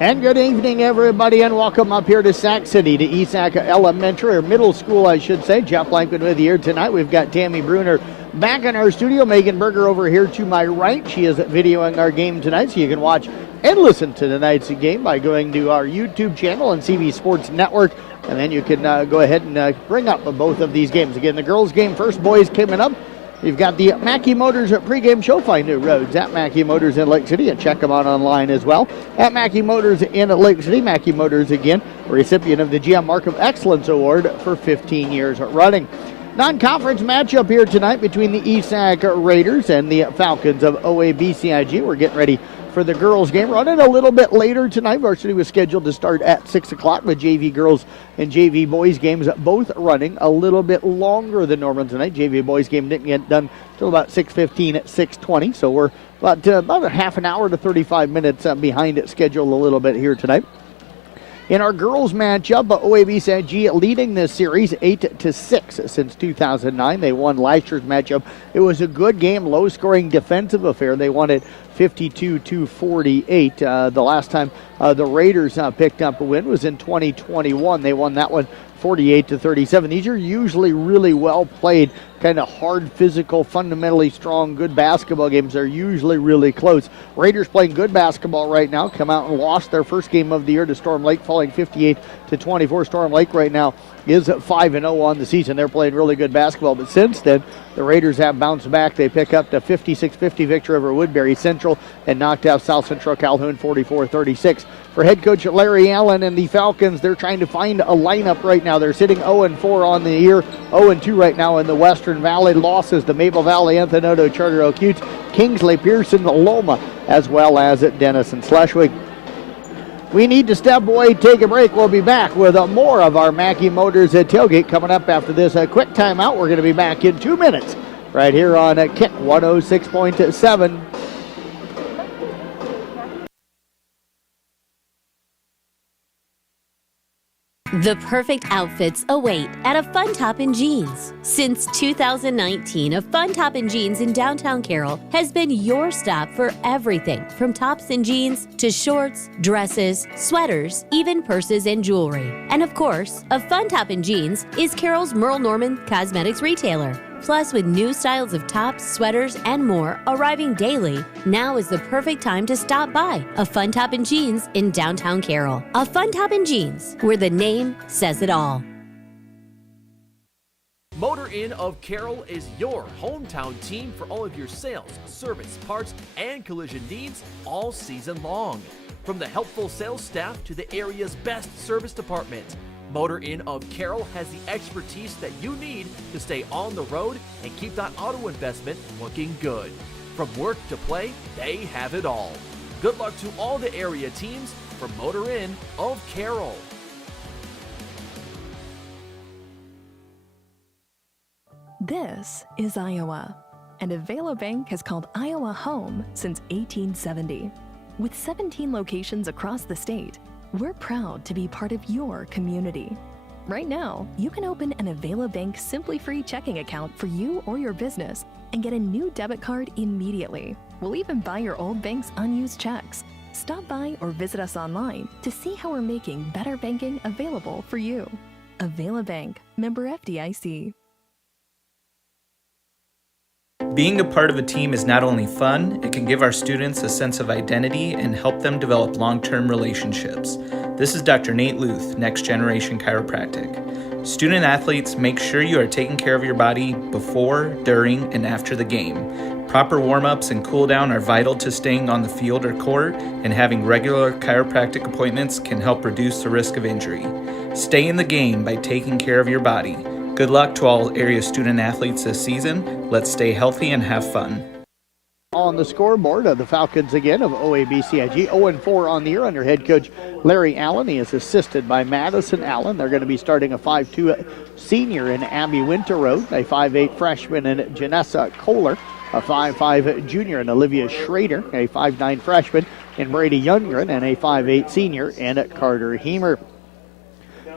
And good evening, everybody, and welcome up here to Sac City, to ESAC Elementary, or Middle School, I should say. Jeff Blankman with you here tonight. We've got Tammy Bruner back in our studio. Megan Berger over here to my right. She is videoing our game tonight, so you can watch and listen to tonight's game by going to our YouTube channel and CB Sports Network. And then you can go ahead and bring up both of these games. Again, the girls' game first, boys coming up. You've got the Mackey Motors pregame show. Find new roads at Mackey Motors in Lake City and check them out online as well. At Mackey Motors in Lake City, Mackey Motors again, recipient of the GM Mark of Excellence Award for 15 years running. Non-conference matchup here tonight between the ESAC Raiders and the Falcons of OABCIG. We're getting ready for the girls' game. Running a little bit later tonight. Varsity was scheduled to start at 6 o'clock with JV girls and JV boys games both running a little bit longer than normal tonight. JV boys game didn't get done until about 6:15 at 6:20, so we're about a half an hour to 35 minutes behind schedule a little bit here tonight. In our girls matchup, OABCIG leading this series 8-6 since 2009. They won last year's matchup. It was a good game, low-scoring defensive affair. They won it 52-48. The last time the Raiders picked up a win was in 2021. They won that one 48-37. These are usually really well played, kind of hard, physical, fundamentally strong, good basketball games. They're usually really close. Raiders playing good basketball right now. Come out and lost their first game of the year to Storm Lake, falling 58-24. Storm Lake right now is 5-0 on the season. They're playing really good basketball, but since then, the Raiders have bounced back. They pick up the 56-50 victory over Woodbury Central and knocked out South Central Calhoun 44-36. For head coach Larry Allen and the Falcons, they're trying to find a lineup right now. They're sitting 0-4 on the year, 0-2 right now in the Western Valley. Losses to Maple Valley, Anthony, Charter Oak Utes, Kingsley, Pearson, Loma, as well as at Denison Schleswig. We need to step away, take a break. We'll be back with more of our Mackey Motors tailgate coming up after this quick timeout. We're going to be back in 2 minutes right here on Kick 106.7. The perfect outfits await at a Fun Top in Jeans. Since 2019, a Fun Top in Jeans in downtown Carroll has been your stop for everything from tops and jeans to shorts, dresses, sweaters, even purses and jewelry. And of course, a Fun Top in Jeans is Carroll's Merle Norman cosmetics retailer. Plus, with new styles of tops, sweaters, and more arriving daily, now is the perfect time to stop by a Fun Top in Jeans in downtown Carroll. A Fun Top in Jeans, where the name says it all. Motor Inn of Carroll is your hometown team for all of your sales, service, parts, and collision needs all season long. From the helpful sales staff to the area's best service department, Motor Inn of Carroll has the expertise that you need to stay on the road and keep that auto investment looking good. From work to play, they have it all. Good luck to all the area teams from Motor Inn of Carroll. This is Iowa, and Avela Bank has called Iowa home since 1870. With 17 locations across the state, we're proud to be part of your community. Right now, you can open an Avela Bank Simply Free checking account for you or your business and get a new debit card immediately. We'll even buy your old bank's unused checks. Stop by or visit us online to see how we're making better banking available for you. Avela Bank, member FDIC. Being a part of a team is not only fun, it can give our students a sense of identity and help them develop long-term relationships. This is Dr. Nate Luth, Next Generation Chiropractic. Student athletes, make sure you are taking care of your body before, during, and after the game. Proper warm-ups and cool-down are vital to staying on the field or court, and having regular chiropractic appointments can help reduce the risk of injury. Stay in the game by taking care of your body. Good luck to all area student athletes this season. Let's stay healthy and have fun. On the scoreboard of the Falcons again of OABCIG, 0-4 on the year under head coach Larry Allen. He is assisted by Madison Allen. They're going to be starting a 5'2 senior in Abby Winterroad, a 5'8 freshman in Janessa Kohler, a 5'5 junior in Olivia Schrader, a 5'9 freshman in Brady Youngren, and a 5'8 senior in Carter Heemer.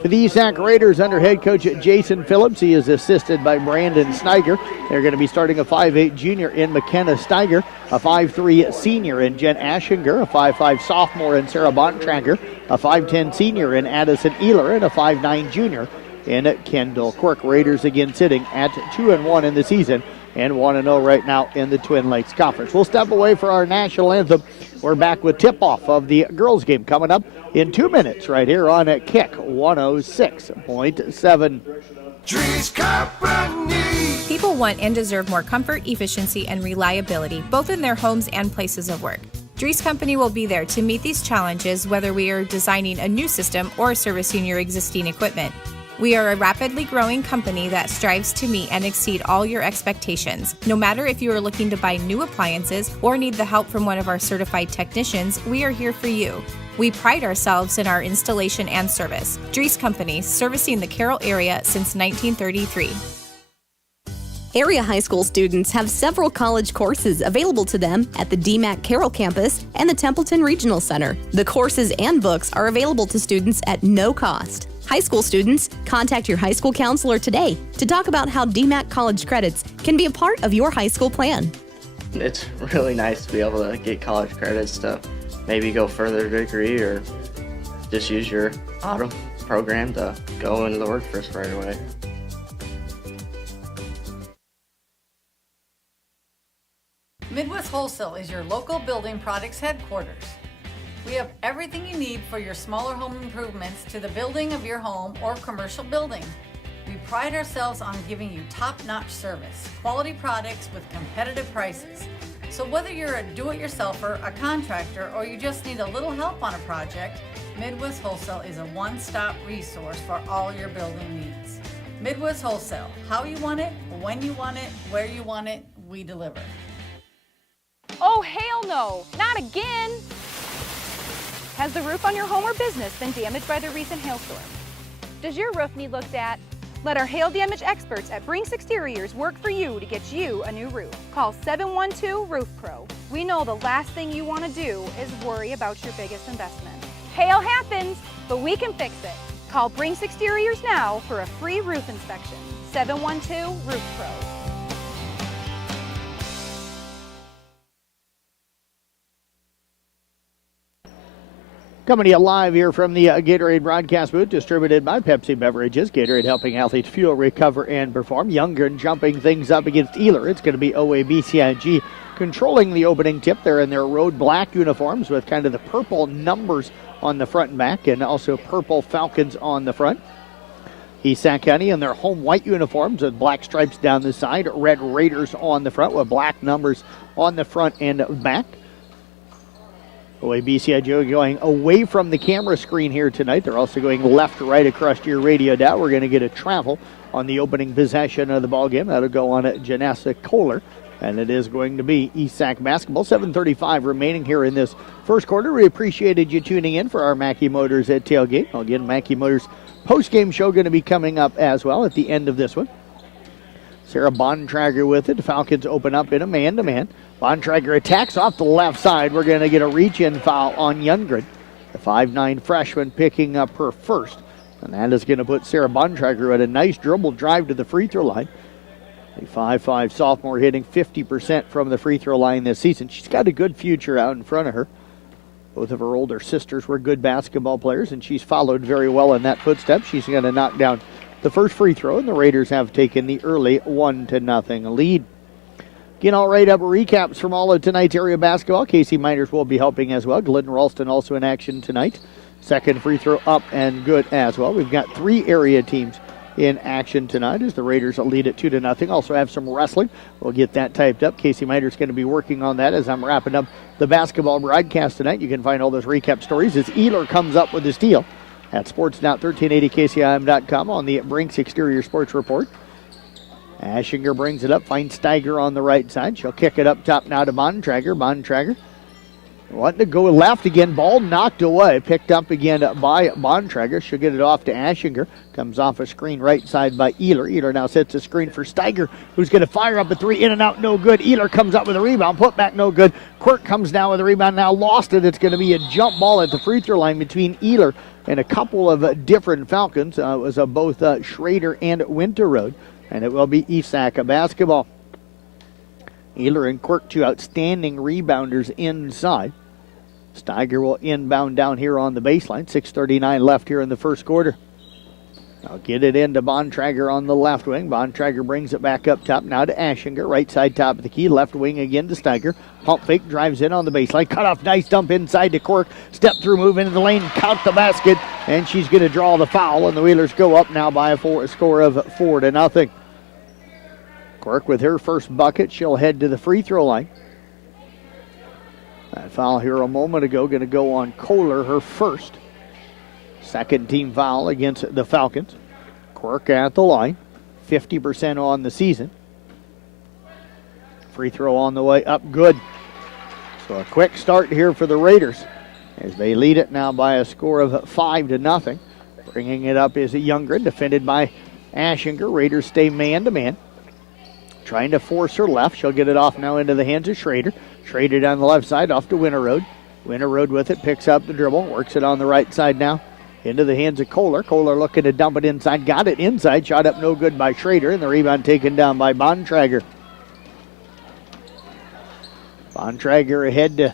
For the ESAC Raiders under head coach Jason Phillips, he is assisted by Brandon Steiger. They're going to be starting a 5'8 junior in McKenna Steiger, a 5'3 senior in Jen Aschinger, a 5'5 sophomore in Sarah Bontrager, a 5'10 senior in Addison Ehler, and a 5'9 junior in Kendall Quirk. Raiders again sitting at 2-1 in the season and 1-0 right now in the Twin Lakes Conference. We'll step away for our national anthem. We're back with tip-off of the girls' game coming up in 2 minutes right here on Kick 106.7. Dries Company. People want and deserve more comfort, efficiency, and reliability, both in their homes and places of work. Dries Company will be there to meet these challenges, whether we are designing a new system or servicing your existing equipment. We are a rapidly growing company that strives to meet and exceed all your expectations. No matter if you are looking to buy new appliances or need the help from one of our certified technicians, we are here for you. We pride ourselves in our installation and service. Dries Company, servicing the Carroll area since 1933. Area high school students have several college courses available to them at the DMAC Carroll campus and the Templeton Regional Center. The courses and books are available to students at no cost. High school students, contact your high school counselor today to talk about how DMAC college credits can be a part of your high school plan. It's really nice to be able to get college credits to maybe go further degree or just use your auto program to go into the workforce right away. Midwest Wholesale is your local building products headquarters. We have everything you need for your smaller home improvements to the building of your home or commercial building. We pride ourselves on giving you top-notch service, quality products with competitive prices. So whether you're a do-it-yourselfer, a contractor, or you just need a little help on a project, Midwest Wholesale is a one-stop resource for all your building needs. Midwest Wholesale, how you want it, when you want it, where you want it, we deliver. Oh, hell no, not again! Has the roof on your home or business been damaged by the recent hailstorm? Does your roof need looked at? Let our hail damage experts at Brinks Exteriors work for you to get you a new roof. Call 712 Roof Pro. We know the last thing you want to do is worry about your biggest investment. Hail happens, but we can fix it. Call Brinks Exteriors now for a free roof inspection. 712 Roof Pro. Coming to you live here from the Gatorade broadcast booth, distributed by Pepsi Beverages. Gatorade helping athletes fuel, recover, and perform. Youngren jumping things up against Ehler. It's going to be OABCIG controlling the opening tip. They're in their road black uniforms with kind of the purple numbers on the front and back, and also purple Falcons on the front. Esac County in their home white uniforms with black stripes down the side. Red Raiders on the front with black numbers on the front and back. OABCIG going away from the camera screen here tonight. They're also going left to right across your radio dial. We're going to get a travel on the opening possession of the ball game. That'll go on at Janessa Kohler, and it is going to be ESAC basketball. 7:35 remaining here in this first quarter. We appreciated you tuning in for our Mackey Motors at Tailgate. Again, Mackey Motors post-game show going to be coming up as well at the end of this one. Sarah Bontrager with it. The Falcons open up in a man-to-man. Bontrager attacks off the left side. We're going to get a reach-in foul on Youngren. The 5'9 freshman picking up her first. And that is going to put Sarah Bontrager at a nice dribble drive to the free throw line. A 5'5 sophomore hitting 50% from the free throw line this season. She's got a good future out in front of her. Both of her older sisters were good basketball players, and she's followed very well in that footstep. She's going to knock down the first free throw, and the Raiders have taken the early 1-0 lead. Again, all right, up recaps from all of tonight's area basketball. Casey Miners will be helping as well. Glidden Ralston also in action tonight. Second free throw up and good as well. We've got three area teams in action tonight as the Raiders lead at 2-0. Also have some wrestling. We'll get that typed up. Casey Miners going to be working on that as I'm wrapping up the basketball broadcast tonight. You can find all those recap stories as Ehler comes up with the steal at sports.1380kcim.com on the Brinks Exterior Sports Report. Aschinger brings it up, finds Steiger on the right side. She'll kick it up top now to Bontrager. Bontrager Wanting to go left again. Ball knocked away. Picked up again by Bontrager. She'll get it off to Aschinger. Comes off a screen right side by Ehler. Ehler now sets a screen for Steiger, who's going to fire up a three. In and out, no good. Ehler comes up with a rebound. Put back, no good. Quirk comes down with a rebound. Now lost it. It's going to be a jump ball at the free throw line between Ehler and a couple of different Falcons. It was both Schrader and Winterroad. And it will be ESAC basketball. Ehler and Quirk, two outstanding rebounders inside. Steiger will inbound down here on the baseline. 6:39 left here in the first quarter. I'll get it into Bontrager on the left wing. Bontrager brings it back up top now to Aschinger. Right side top of the key. Left wing again to Steiger. Pump fake, drives in on the baseline. Cut off, nice dump inside to Quirk. Step through, move into the lane, count the basket. And she's going to draw the foul. And the Wheelers go up now by a score of 4-0. Quirk with her first bucket. She'll head to the free throw line. That foul here a moment ago going to go on Kohler, her first. Second team foul against the Falcons. Quirk at the line. 50% on the season. Free throw on the way up, good. So a quick start here for the Raiders as they lead it now by a score of 5-0. Bringing it up is Youngren, defended by Aschinger. Raiders stay man-to-man. Trying to force her left. She'll get it off now into the hands of Schrader. Schrader down the left side off to Winterroad. Winterroad with it, picks up the dribble, works it on the right side now. Into the hands of Kohler. Kohler looking to dump it inside. Got it inside. Shot up no good by Schrader. And the rebound taken down by Bontrager. Bontrager ahead to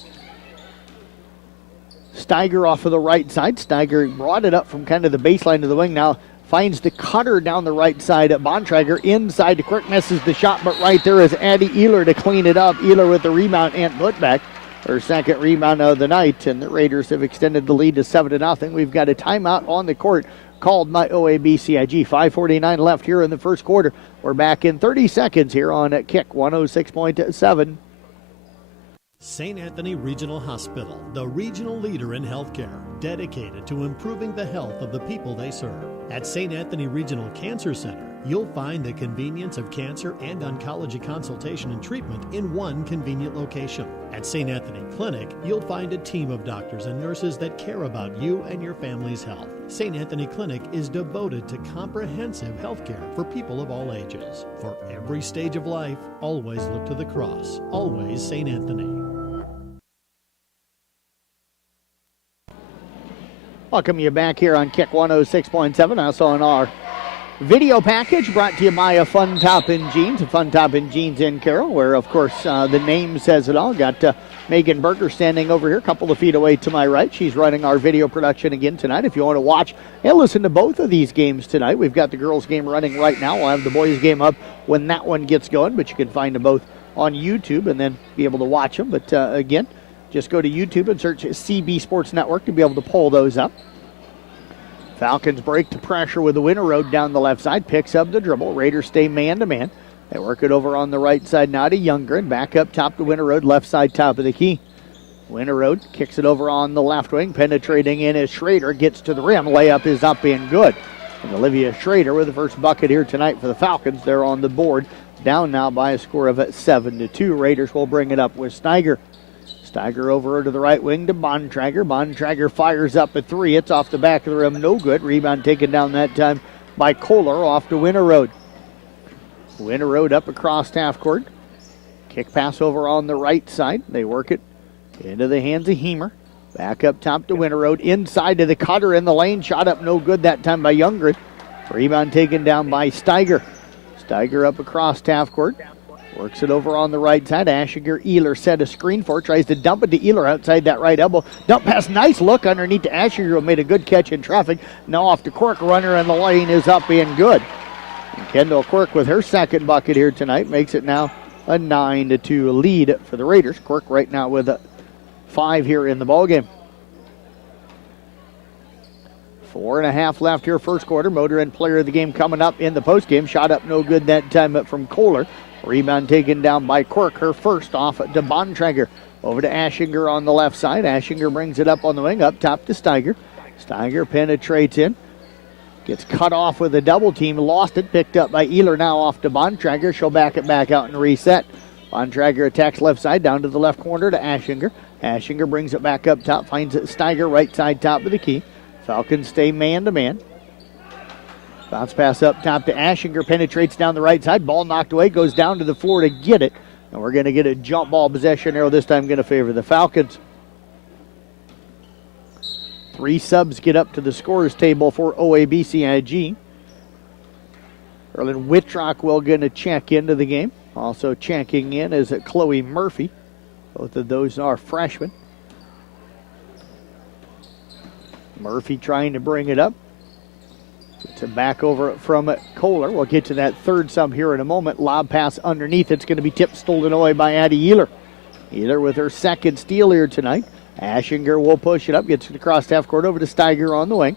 Steiger off of the right side. Steiger brought it up from kind of the baseline to the wing. Now finds the cutter down the right side at Bontrager. Inside to Quirk, misses the shot, but right there is Addie Ehler to clean it up. Ehler with the rebound and putback. Her second rebound of the night, and the Raiders have extended the lead to 7-0. We've got a timeout on the court called by OABCIG. 5:49 left here in the first quarter. We're back in 30 seconds here on Kick 106.7. St. Anthony Regional Hospital, the regional leader in healthcare, dedicated to improving the health of the people they serve. At St. Anthony Regional Cancer Center, you'll find the convenience of cancer and oncology consultation and treatment in one convenient location. At St. Anthony Clinic, you'll find a team of doctors and nurses that care about you and your family's health. St. Anthony Clinic is devoted to comprehensive healthcare for people of all ages. For every stage of life, always look to the cross. Always St. Anthony. Welcome you back here on Kick 106.7. Also on our video package brought to you by a Fun Top in Jeans. A Fun Top in Jeans in Carroll, where, of course, the name says it all. Got Megan Berger standing over here, a couple of feet away to my right. She's running our video production again tonight. If you want to watch and listen to both of these games tonight, we've got the girls' game running right now. We'll have the boys' game up when that one gets going, but you can find them both on YouTube and then be able to watch them. But, again, just go to YouTube and search CB Sports Network to be able to pull those up. Falcons break the pressure with the Winterroad down the left side. Picks up the dribble. Raiders stay man-to-man. They work it over on the right side now to Youngren. Back up top to Winterroad. Left side top of the key. Winterroad kicks it over on the left wing. Penetrating in as Schrader gets to the rim. Layup is up and good. And Olivia Schrader with the first bucket here tonight for the Falcons. They're on the board. Down now by a score of 7-2. Raiders will bring it up with Steiger. Steiger over to the right wing to Bontrager. Bontrager fires up a three. It's off the back of the rim. No good. Rebound taken down that time by Kohler off to Winterroad. Winterroad up across half court. Kick pass over on the right side. They work it into the hands of Hemer. Back up top to Winterroad. Inside to the cutter in the lane. Shot up no good that time by Youngren. Rebound taken down by Steiger. Steiger up across half court. Works it over on the right side. Aschinger Ehler set a screen for it. Tries to dump it to Ehler outside that right elbow. Dump pass. Nice look underneath to Aschinger, who made a good catch in traffic. Now off to Quirk. Runner in the lane is up and good. And Kendall Quirk with her second bucket here tonight makes it now a 9-2 lead for the Raiders. Quirk right now with a 5 here in the ballgame. 4.5 left here first quarter. Motor and player of the game coming up in the postgame. Shot up no good that time from Kohler. Rebound taken down by Quirk, her first off to Bontrager. Over to Aschinger on the left side. Aschinger brings it up on the wing, up top to Steiger. Steiger penetrates in. Gets cut off with a double team, lost it, picked up by Ehler, now off to Bontrager. She'll back it back out and reset. Bontrager attacks left side, down to the left corner to Aschinger. Ashinger brings it back up top, finds it Steiger right side top of the key. Falcons stay man-to-man. Bounce pass up top to Ashinger, penetrates down the right side. Ball knocked away, goes down to the floor to get it. And we're going to get a jump ball possession arrow, this time going to favor the Falcons. 3 subs get up to the scorers table for OABCIG. Erlen Wittrock will going to check into the game. Also checking in is Chloe Murphy. Both of those are freshmen. Murphy trying to bring it up. Gets it back over from Kohler. We'll get to that third sub here in a moment. Lob pass underneath. It's going to be tipped, stolen away by Addie Ehler. Ehler with her second steal here tonight. Ashinger will push it up. Gets it across half court over to Steiger on the wing.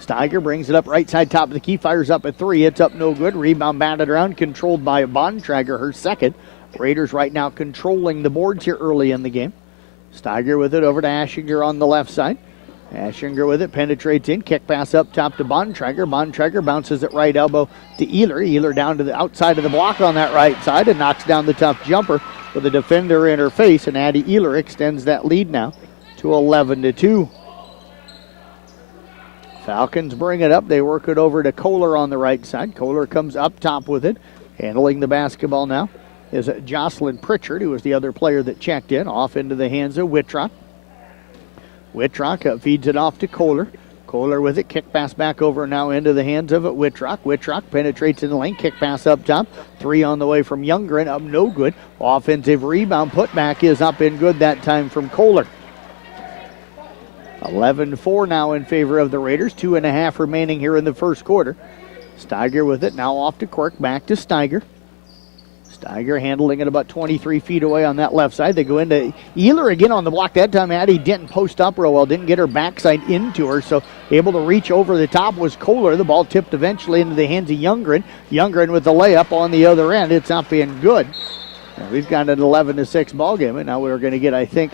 Steiger brings it up right side top of the key. Fires up at 3. It's up no good. Rebound batted around. Controlled by Bontrager, her second. Raiders right now controlling the boards here early in the game. Steiger with it over to Ashinger on the left side. Ashinger with it, penetrates in, kick pass up top to Bontrager. Bontrager bounces it right elbow to Ehler. Ehler down to the outside of the block on that right side and knocks down the tough jumper with a defender in her face. And Addie Ehler extends that lead now to 11-2. Falcons bring it up. They work it over to Kohler on the right side. Kohler comes up top with it. Handling the basketball now is Jocelyn Pritchard, who was the other player that checked in. Off into the hands of Wittrock. Wittrock feeds it off to Kohler. Kohler with it. Kick pass back over now into the hands of Wittrock. Wittrock penetrates in the lane. Kick pass up top. 3 on the way from Youngren. Up no good. Offensive rebound. Putback is up and good that time from Kohler. 11-4 now in favor of the Raiders. 2.5 remaining here in the first quarter. Steiger with it. Now off to Quirk. Back to Steiger. Steiger handling it about 23 feet away on that left side. They go into Ehler again on the block. That time Addie didn't post up real well, didn't get her backside into her, so able to reach over the top was Kohler. The ball tipped eventually into the hands of Youngren. Youngren with the layup on the other end. It's not being good. And we've got an 11-6 ball game, and now we're going to get, I think,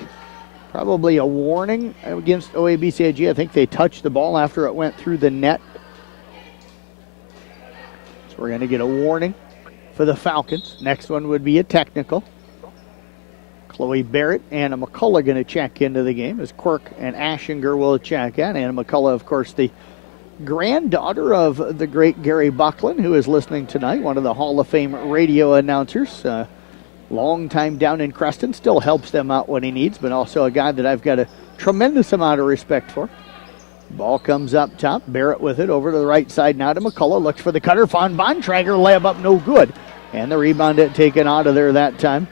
probably a warning against OABCIG. I think they touched the ball after it went through the net. So we're going to get a warning for the Falcons. Next one would be a technical. Chloe Barrett, Anna McCullough going to check into the game as Quirk and Ashinger will check in. Anna McCullough, of course, the granddaughter of the great Gary Buckland, who is listening tonight, one of the Hall of Fame radio announcers. Long time down in Creston, still helps them out when he needs, but also a guy that I've got a tremendous amount of respect for. Ball comes up top. Barrett with it over to the right side now to McCullough. Looks for the cutter. Bontrager layup up no good. And the rebound taken out of there that time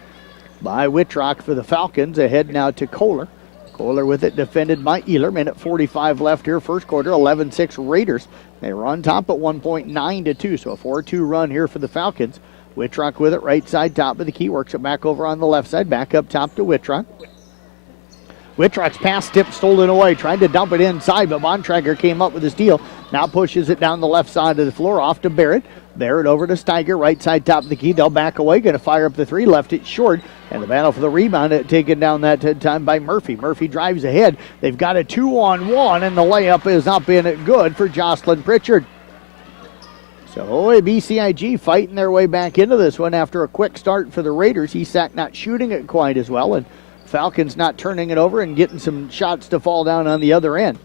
by Wittrock for the Falcons. Ahead now to Kohler. Kohler with it defended by Ehler. Minute 45 left here first quarter. 11-6 Raiders. They were on top at 1.9-2. So a 4-2 run here for the Falcons. Wittrock with it right side top of the key. Works it back over on the left side. Back up top to Wittrock. Wittrock's pass tip stolen away. Tried to dump it inside, but Bontrager came up with a steal. Now pushes it down the left side of the floor. Off to Barrett. Barrett over to Steiger. Right side top of the key. They'll back away. Going to fire up the 3. Left it short. And the battle for the rebound taken down that time by Murphy. Murphy drives ahead. They've got a 2-on-1, and the layup is up in good for Jocelyn Pritchard. So OABCIG fighting their way back into this one after a quick start for the Raiders. ESAC not shooting it quite as well, and Falcons not turning it over and getting some shots to fall down on the other end.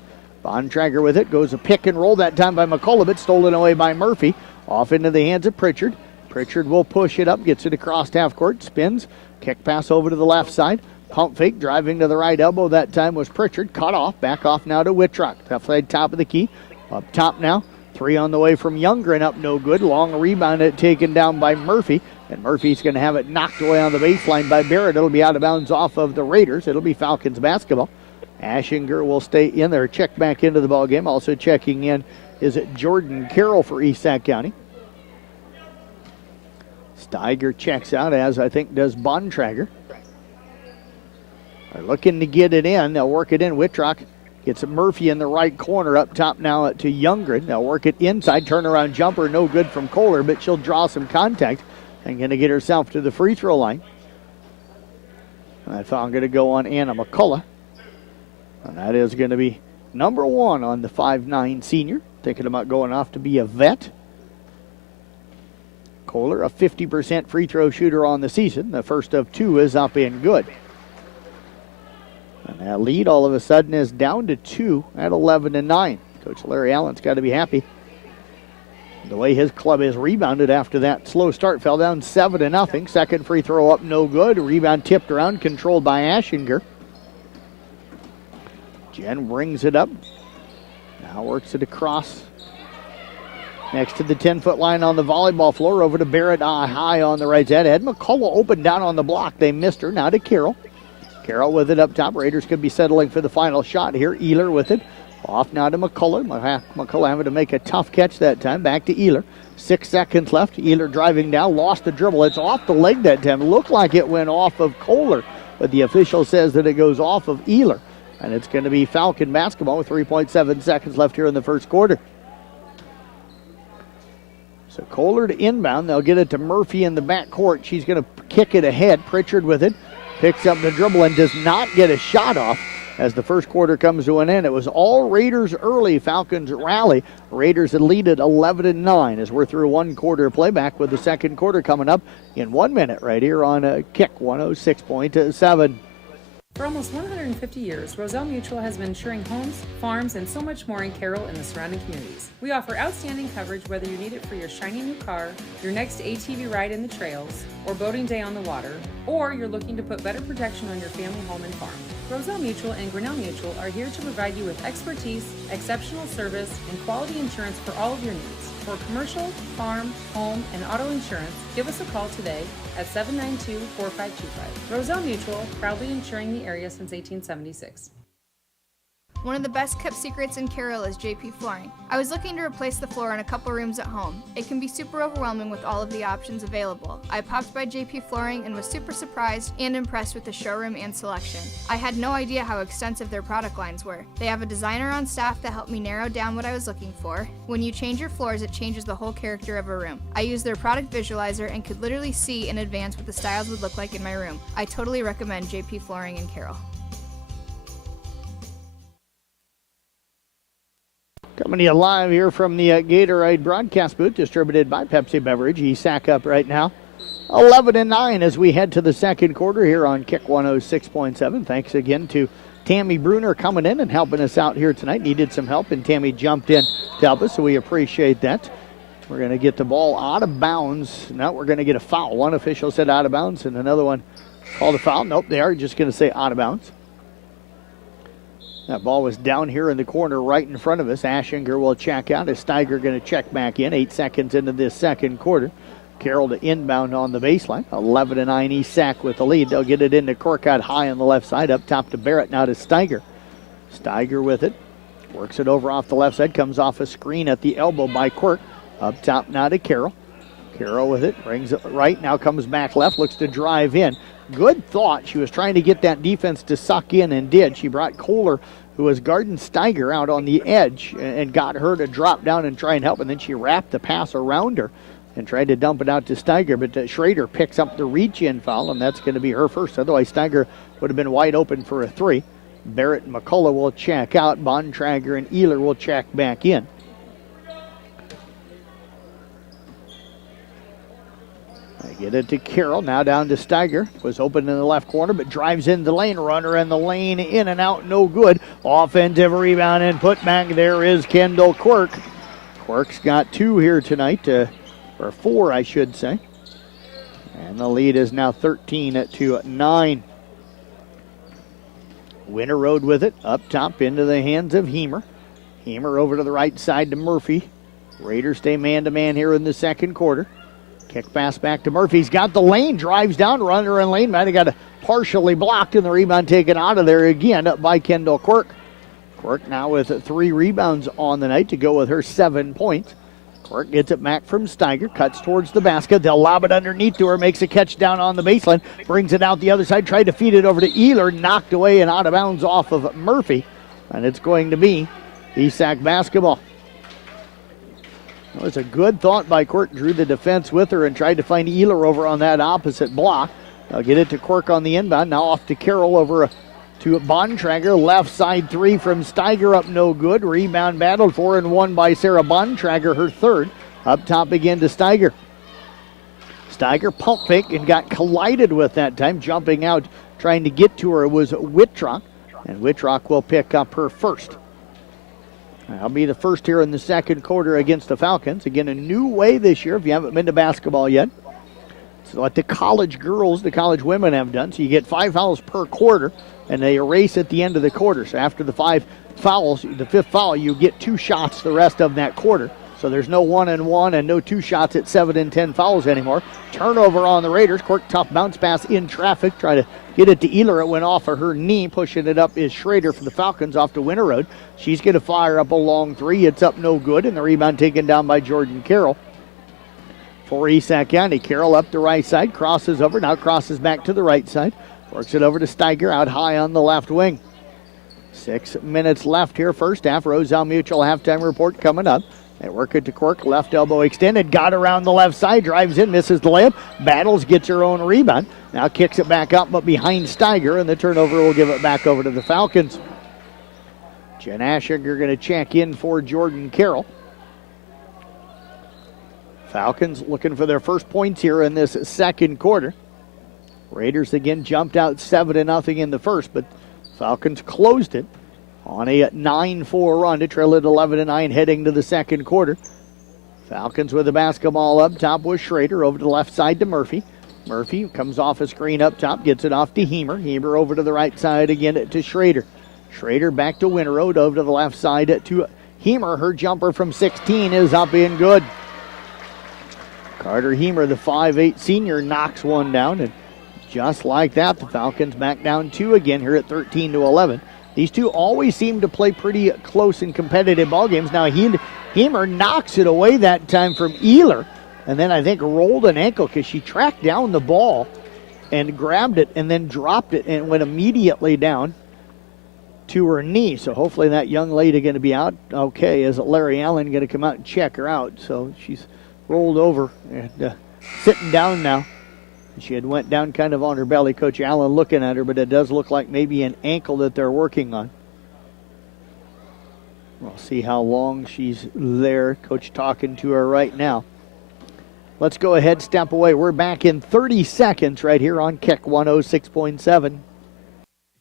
Bontrager with it. Goes a pick and roll that time by McCullough, but stolen away by Murphy. Off into the hands of Pritchard. Pritchard will push it up, gets it across half court, spins. Kick pass over to the left side. Pump fake, driving to the right elbow. That time was Pritchard. Cut off. Back off now to Wittrock. Left side top of the key. Up top now. 3 on the way from Youngren. Up no good. Long rebound taken down by Murphy. And Murphy's going to have it knocked away on the baseline by Barrett. It'll be out of bounds off of the Raiders. It'll be Falcons basketball. Ashinger will stay in there. Check back into the ball game. Also checking in is Jordan Carroll for ESAC County. Steiger checks out, as I think does Bontrager. They're looking to get it in. They'll work it in. Wittrock gets Murphy in the right corner. Up top now to Youngren. They'll work it inside. Turnaround jumper, no good from Kohler, but she'll draw some contact and going to get herself to the free throw line. That foul going to go on Anna McCullough. And that is going to be number 1 on the 5'9 senior. Thinking about going off to be a vet. Kohler, a 50% free throw shooter on the season. The first of 2 is up and good. That lead all of a sudden is down to 2 at 11-9. Coach Larry Allen's got to be happy. The way his club has rebounded after that slow start, fell down 7-0. Second free throw up, no good. Rebound tipped around, controlled by Aschinger. Jen brings it up. Now works it across. Next to the 10-foot line on the volleyball floor, over to Barrett high on the right side. Ed McCullough opened down on the block. They missed her. Now to Carroll. Carroll with it up top. Raiders could be settling for the final shot here. Ehler with it. Off now to McCullough. McCullough having to make a tough catch that time. Back to Ehler. 6 seconds left. Ehler driving down. Lost the dribble. It's off the leg that time. Looked like it went off of Kohler, but the official says that it goes off of Ehler. And it's going to be Falcon basketball with 3.7 seconds left here in the first quarter. So Kohler to inbound. They'll get it to Murphy in the backcourt. She's going to kick it ahead. Pritchard with it. Picks up the dribble and does not get a shot off as the first quarter comes to an end. It was all Raiders early. Falcons rally. Raiders had lead at 11-9 as we're through one quarter play. Back with the second quarter coming up in 1 minute right here on Kick 106.7. For almost 150 years, Roselle Mutual has been insuring homes, farms, and so much more in Carroll and the surrounding communities. We offer outstanding coverage whether you need it for your shiny new car, your next ATV ride in the trails, or boating day on the water, or you're looking to put better protection on your family home and farm. Roselle Mutual and Grinnell Mutual are here to provide you with expertise, exceptional service, and quality insurance for all of your needs. For commercial, farm, home, and auto insurance, give us a call today at 792-4525. Roselle Mutual, proudly insuring the area since 1876. One of the best kept secrets in Carroll is JP Flooring. I was looking to replace the floor in a couple rooms at home. It can be super overwhelming with all of the options available. I popped by JP Flooring and was super surprised and impressed with the showroom and selection. I had no idea how extensive their product lines were. They have a designer on staff that helped me narrow down what I was looking for. When you change your floors, it changes the whole character of a room. I used their product visualizer and could literally see in advance what the styles would look like in my room. I totally recommend JP Flooring in Carroll. Coming to you live here from the Gatorade broadcast booth, distributed by Pepsi Beverage. ESAC up right now, 11-9 as we head to the second quarter here on Kick 106.7. Thanks again to Tammy Bruner coming in and helping us out here tonight. Needed some help, and Tammy jumped in to help us, so we appreciate that. We're going to get the ball out of bounds. Now we're going to get a foul. One official said out of bounds, and another one called a foul. Nope, they are just going to say out of bounds. That ball was down here in the corner right in front of us. Aschinger will check out as Steiger going to check back in. 8 seconds into this second quarter. Carroll to inbound on the baseline. 11-9 ESAC with the lead. They'll get it into Corkott high on the left side. Up top to Barrett, now to Steiger. Steiger with it. Works it over off the left side. Comes off a screen at the elbow by Quirk. Up top now to Carroll. Carroll with it. Brings it right. Now comes back left. Looks to drive in. Good thought. She was trying to get that defense to suck in and did. She brought Kohler, who was guarding Steiger, out on the edge and got her to drop down and try and help. And then she wrapped the pass around her and tried to dump it out to Steiger. But Schrader picks up the reach-in foul, and that's going to be her first. Otherwise, Steiger would have been wide open for a three. Barrett and McCullough will check out. Bontrager and Ehler will check back in. They get it to Carroll. Now down to Steiger. Was open in the left corner, but drives in the lane. Runner in the lane, in and out, no good. Offensive rebound and put back. There is Kendall Quirk. Quirk's got 2 here tonight, or 4, I should say. And the lead is now 13-9. Winter Road with it. Up top into the hands of Hemer. Hemer over to the right side to Murphy. Raiders stay man-to-man here in the second quarter. Kick pass back to Murphy. He's got the lane, drives down, runner in lane. Might have got it partially blocked, and the rebound taken out of there again by Kendall Quirk. Quirk now with 3 rebounds on the night to go with her 7 points. Quirk gets it back from Steiger, cuts towards the basket. They'll lob it underneath to her, makes a catch down on the baseline, brings it out the other side, tried to feed it over to Ehler, knocked away and out of bounds off of Murphy. And it's going to be ESAC basketball. It was a good thought by Quirk. Drew the defense with her and tried to find Ehler over on that opposite block. They'll get it to Quirk on the inbound. Now off to Carroll over to Bontrager. Left side 3 from Steiger, up no good. Rebound battled for and won by Sarah Bontrager, her 3rd. Up top again to Steiger. Steiger pump fake and got collided with that time. Jumping out, trying to get to her was Whitrock. And Wittrock will pick up her first. That'll be the first here in the second quarter against the Falcons. Again, a new way this year if you haven't been to basketball yet. It's what the college girls, the college women have done. So you get 5 fouls per quarter, and they erase at the end of the quarter. So after the 5 fouls, the 5th foul, you get 2 shots the rest of that quarter. So there's no 1-and-1 and no 2 shots at 7 and 10 fouls anymore. Turnover on the Raiders. Quirk, tough bounce pass in traffic. Try to get it to Ehler. It went off of her knee. Pushing it up is Schrader for the Falcons off to Winter Road. She's going to fire up a long 3. It's up no good, and the rebound taken down by Jordan Carroll. For Esac County, Carroll up the right side. Crosses over. Now crosses back to the right side. Works it over to Steiger out high on the left wing. 6 minutes left here, first half. Roselle Mutual halftime report coming up. They work it to Quirk, left elbow extended, got around the left side, drives in, misses the layup, battles, gets her own rebound. Now kicks it back up, but behind Steiger, and the turnover will give it back over to the Falcons. Jen Aschinger going to check in for Jordan Carroll. Falcons looking for their first points here in this second quarter. Raiders again jumped out 7-0 in the first, but Falcons closed it on a 9-4 run to trail it 11-9 heading to the second quarter. Falcons with the basketball up top with Schrader over to the left side to Murphy. Murphy comes off a screen up top, gets it off to Hemer. Hemer over to the right side again to Schrader. Schrader back to Winterroad over to the left side to Hemer. Her jumper from 16 is up and good. Carter Hemer, the 5'8 senior, knocks one down, and just like that, the Falcons back down 2 again here at 13-11. These two always seem to play pretty close and competitive ball games. Now, Hemer knocks it away that time from Ehler, and then I think rolled an ankle because she tracked down the ball and grabbed it and then dropped it and went immediately down to her knee. So hopefully that young lady going to be out okay. Is Larry Allen going to come out and check her out? So she's rolled over and sitting down now. She had went down kind of on her belly. Coach Allen looking at her, but it does look like maybe an ankle that they're working on. We'll see how long she's there. Coach talking to her right now. Let's go ahead, step away. We're back in 30 seconds right here on Kick 106.7.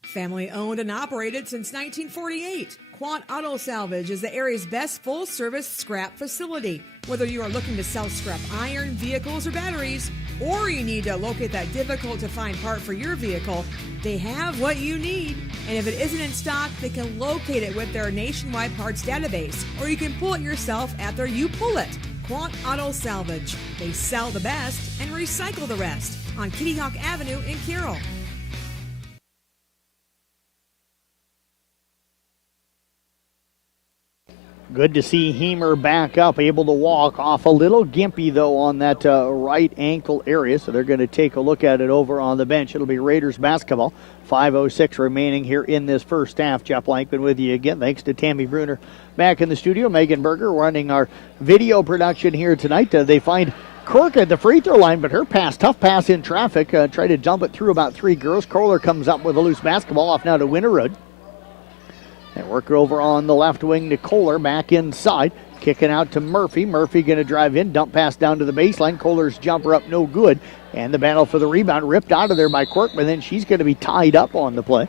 Family owned and operated since 1948. Quant Auto Salvage is the area's best full-service scrap facility. Whether you are looking to sell scrap iron, vehicles, or batteries, or you need to locate that difficult-to-find part for your vehicle, they have what you need. And if it isn't in stock, they can locate it with their nationwide parts database, or you can pull it yourself after you pull it. Quant Auto Salvage. They sell the best and recycle the rest on Kitty Hawk Avenue in Carroll. Good to see Hemer back up, able to walk off a little gimpy, though, on that right ankle area. So they're going to take a look at it over on the bench. It'll be Raiders basketball. 5:06 remaining here in this first half. Jeff Blankman with you again. Thanks to Tammy Bruner back in the studio. Megan Berger running our video production here tonight. They find Quirk at the free throw line, but her pass, tough pass in traffic. Try to dump it through about 3 girls. Kohler comes up with a loose basketball off now to Winterroad. They work over on the left wing to Kohler, back inside. Kicking out to Murphy. Murphy going to drive in, dump pass down to the baseline. Kohler's jumper up no good. And the battle for the rebound ripped out of there by Quirk, but then she's going to be tied up on the play.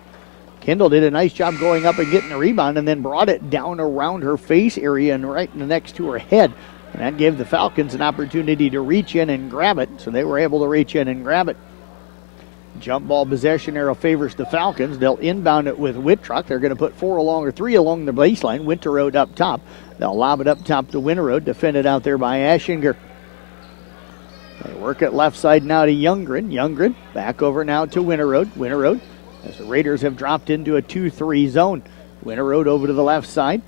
Kendall did a nice job going up and getting the rebound and then brought it down around her face area and right next to her head. And that gave the Falcons an opportunity to reach in and grab it. So they were able to reach in and grab it. Jump ball possession arrow favors the Falcons. They'll inbound it with Wittrock. They're going to put 4 along or 3 along the baseline. Winterroad up top. They'll lob it up top to Winterroad. Defended out there by Aschinger. They work it left side now to Youngren. Youngren back over now to Winterroad. Winterroad as the Raiders have dropped into a 2-3 zone. Winterroad over to the left side.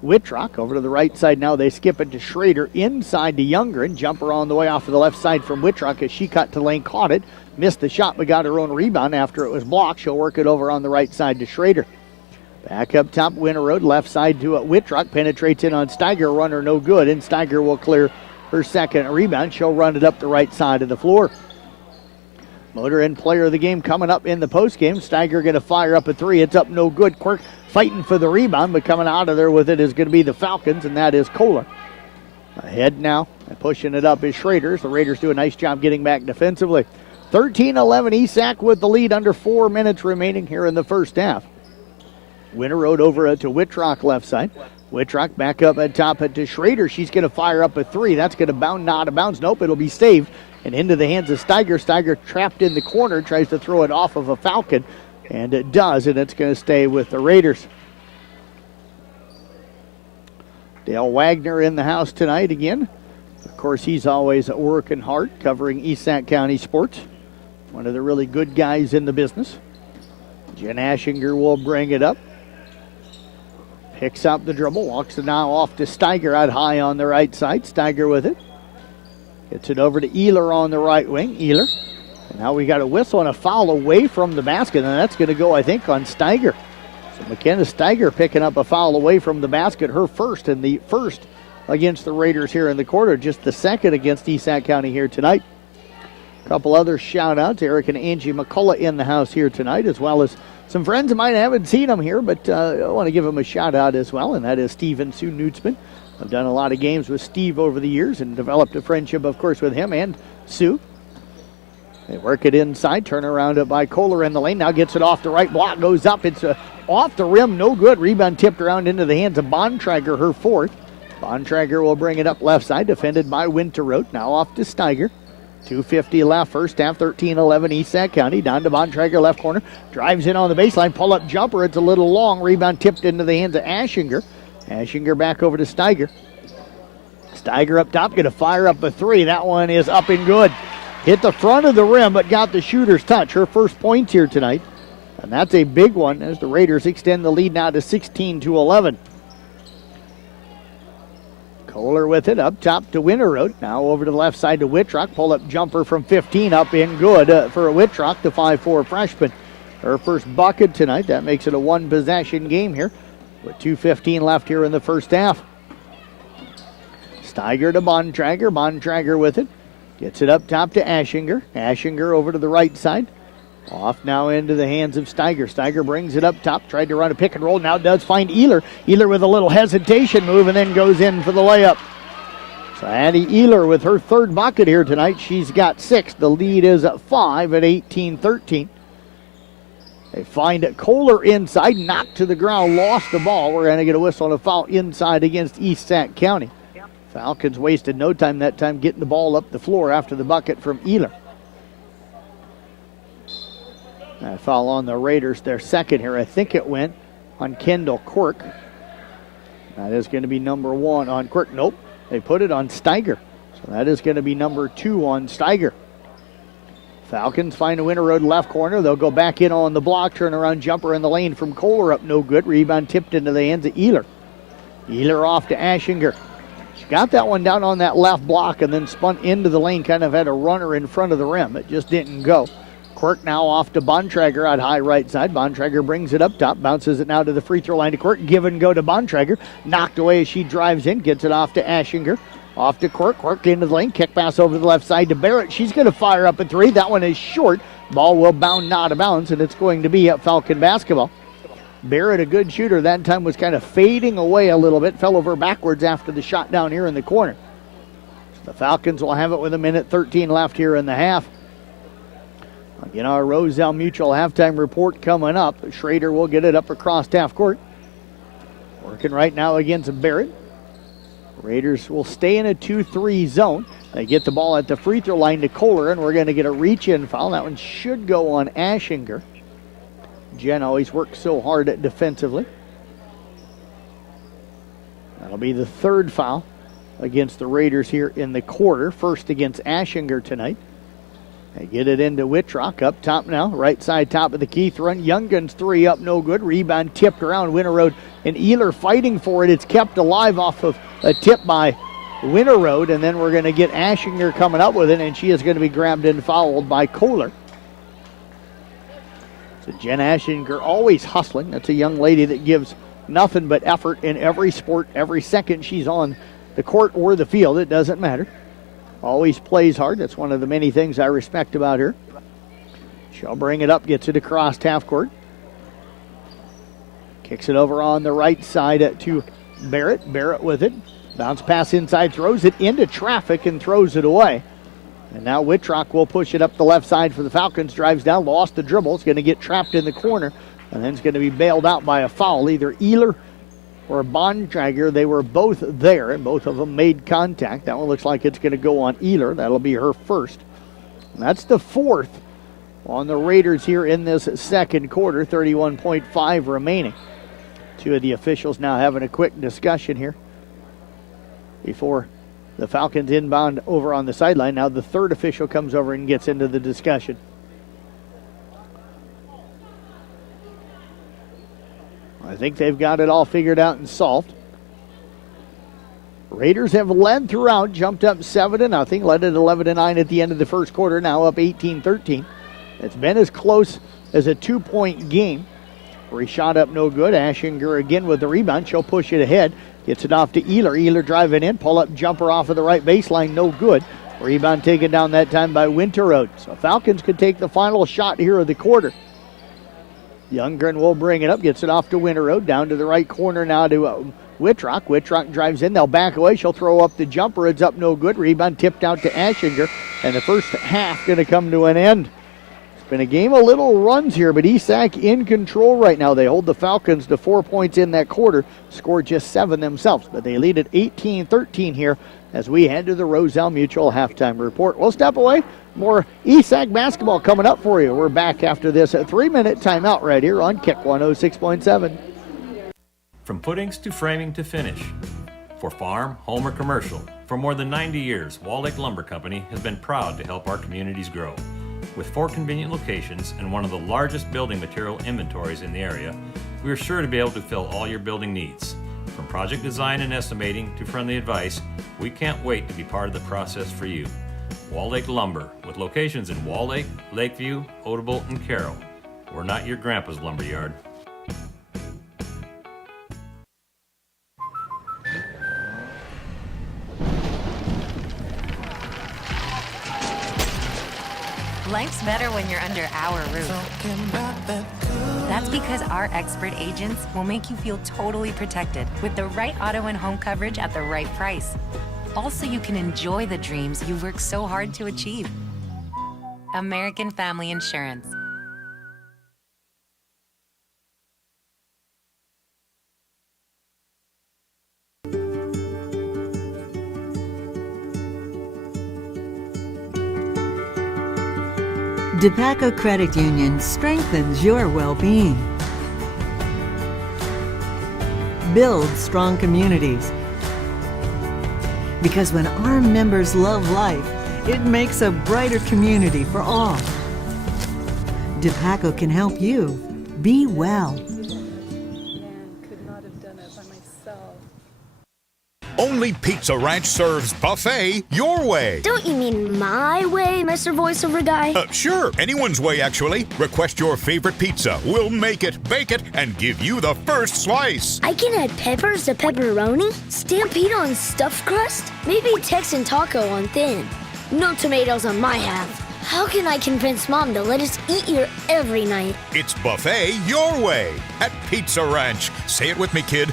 Wittrock over to the right side now. They skip it to Schrader inside to Youngren. Jumper on the way off of the left side from Wittrock as she cut to lane, caught it. Missed the shot, but got her own rebound after it was blocked. She'll work it over on the right side to Schrader. Back up top, Winterroad, left side to Wittrock. Penetrates in on Steiger, runner no good, and Steiger will clear her second rebound. She'll run it up the right side of the floor. Motor Inn player of the game coming up in the postgame. Steiger going to fire up a 3. It's up no good. Quirk fighting for the rebound, but coming out of there with it is going to be the Falcons, and that is Kohler. Ahead now, and pushing it up is Schrader. The Raiders do a nice job getting back defensively. 13-11 ESAC with the lead, under 4 minutes remaining here in the first half. Winter Road over to Wittrock left side. Wittrock back up at top to Schrader. She's going to fire up a three. That's going to bound out of bounds. Nope, it'll be saved and into the hands of Steiger. Steiger trapped in the corner, tries to throw it off of a Falcon, and it does, and it's going to stay with the Raiders. Dale Wagner in the house tonight again. Of course, he's always working hard, covering East County sports. One of the really good guys in the business. Jen Aschinger will bring it up. Picks up the dribble, walks it now off to Steiger out high on the right side. Steiger with it. Gets it over to Ehler on the right wing. Ehler. And now we got a whistle and a foul away from the basket, and that's going to go, I think, on Steiger. So McKenna Steiger picking up a foul away from the basket, her first, and the first against the Raiders here in the quarter, just the second against East County here tonight. A couple other shout-outs. Eric and Angie McCullough in the house here tonight, as well as some friends of mine. I haven't seen them here, but I want to give them a shout-out as well, and that is Steve and Sue Nutzman. I've done a lot of games with Steve over the years and developed a friendship, of course, with him and Sue. They work it inside, turn around it by Kohler in the lane. Now gets it off the right block, goes up. It's off the rim, no good. Rebound tipped around into the hands of Bontrager, her fourth. Bontrager will bring it up left side, defended by Winterroad. Now off to Steiger. 2:50 left, first half, 13-11 East County. Down to Bontrager, left corner. Drives in on the baseline, pull-up jumper. It's a little long. Rebound tipped into the hands of Aschinger. Aschinger back over to Steiger. Steiger up top, going to fire up a three. That one is up and good. Hit the front of the rim, but got the shooter's touch. Her first points here tonight. And that's a big one as the Raiders extend the lead now to 16-11. Kohler with it, up top to Winterroad. Now over to the left side to Wittrock. Pull-up jumper from 15, up in good for a Wittrock, the 5'4 freshman. Her first bucket tonight. That makes it a one-possession game here with 2:15 left here in the first half. Steiger to Bontrager. Bontrager with it. Gets it up top to Aschinger. Aschinger over to the right side. Off now into the hands of Steiger. Steiger brings it up top. Tried to run a pick and roll. Now does find Ehler. Ehler with a little hesitation move and then goes in for the layup. So Addie Ehler with her third bucket here tonight. She's got 6. The lead is at 5 at 18-13. They find Kohler inside. Knocked to the ground. Lost the ball. We're going to get a whistle and a foul inside against East Sac County. Falcons wasted no time that time getting the ball up the floor after the bucket from Ehler. That foul on the Raiders, their second here. I think it went on Kendall Quirk. That is going to be number 1 on Quirk. Nope, they put it on Steiger. So that is going to be number 2 on Steiger. Falcons find a Winterroad left corner. They'll go back in on the block. Turnaround jumper in the lane from Kohler up no good. Rebound tipped into the hands of Ehler. Ehler off to Aschinger. She got that one down on that left block and then spun into the lane. Kind of had a runner in front of the rim. It just didn't go. Quirk now off to Bontrager out high right side. Bontrager brings it up top. Bounces it now to the free throw line to Quirk. Give and go to Bontrager. Knocked away as she drives in. Gets it off to Aschinger. Off to Quirk. Quirk into the lane. Kick pass over to the left side to Barrett. She's going to fire up a three. That one is short. Ball will bound out of bounds, and it's going to be at Falcon basketball. Barrett, a good shooter, that time was kind of fading away a little bit. Fell over backwards after the shot down here in the corner. So the Falcons will have it with 1:13 left here in the half. Again, our Roselle Mutual halftime report coming up. Schrader will get it up across half court. Working right now against Barrett. Raiders will stay in a 2-3 zone. They get the ball at the free throw line to Kohler, and we're going to get a reach-in foul. That one should go on Aschinger. Jen always works so hard at defensively. That'll be the third foul against the Raiders here in the quarter. First against Aschinger tonight. They get it into Wittrock up top now. Right side top of the key. Run. Younggun's three up no good. Rebound tipped around Winterroad and Ehler fighting for it. It's kept alive off of a tip by Winterroad, and then we're going to get Aschinger coming up with it, and she is going to be grabbed and fouled by Kohler. So Jen Aschinger always hustling. That's a young lady that gives nothing but effort in every sport. Every second she's on the court or the field, it doesn't matter. Always plays hard. That's one of the many things I respect about her. She'll bring it up, gets it across half court. Kicks it over on the right side to Barrett. Barrett with it. Bounce pass inside, throws it into traffic and throws it away. And now Wittrock will push it up the left side for the Falcons. Drives down, lost the dribble. It's going to get trapped in the corner. And then it's going to be bailed out by a foul. Either Ehler or Bontrager. They were both there, and both of them made contact. That one looks like it's going to go on Ehler. That'll be her first. And that's the fourth on the Raiders here in this second quarter. 31.5 remaining. Two of the officials now having a quick discussion here before the Falcons inbound over on the sideline. Now the third official comes over and gets into the discussion. I think they've got it all figured out and solved. Raiders have led throughout, jumped up 7-0, led at 11-9 at the end of the first quarter, now up 18-13. It's been as close as a 2-point game. Where he shot up no good. Aschinger again with the rebound. She'll push it ahead. Gets it off to Ehler. Ehler driving in. Pull-up jumper off of the right baseline. No good. Rebound taken down that time by Winterode. So Falcons could take the final shot here of the quarter. Youngren will bring it up. Gets it off to Winterode. Down to the right corner now to Wittrock. Wittrock drives in. They'll back away. She'll throw up the jumper. It's up no good. Rebound tipped out to Aschinger. And the first half going to come to an end. Been a game of little runs here, but ESAC in control right now. They hold the Falcons to 4 points in that quarter, scored just 7 themselves, but they lead at 18-13 here as we head to the Roselle Mutual halftime report. We'll step away. More ESAC basketball coming up for you. We're back after this 3-minute timeout right here on Kick 106.7. From footings to framing to finish. For farm, home, or commercial, for more than 90 years, Wall Lake Lumber Company has been proud to help our communities grow. With 4 convenient locations and one of the largest building material inventories in the area, we are sure to be able to fill all your building needs. From project design and estimating to friendly advice, we can't wait to be part of the process for you. Wall Lake Lumber, with locations in Wall Lake, Lakeview, Odebolt, and Carroll. We're not your grandpa's lumberyard. Life's better when you're under our roof. That's because our expert agents will make you feel totally protected with the right auto and home coverage at the right price. Also, you can enjoy the dreams you've worked so hard to achieve. American Family Insurance. DePaco Credit Union strengthens your well-being. Build strong communities. Because when our members love life, it makes a brighter community for all. DePaco can help you be well. Only Pizza Ranch serves buffet your way. Don't you mean my way, Mr. Voiceover Guy? Sure, anyone's way, actually. Request your favorite pizza. We'll make it, bake it, and give you the first slice. I can add peppers to pepperoni, Stampede on stuffed crust, maybe Texan taco on thin. No tomatoes on my half. How can I convince Mom to let us eat here every night? It's buffet your way at Pizza Ranch. Say it with me, kid.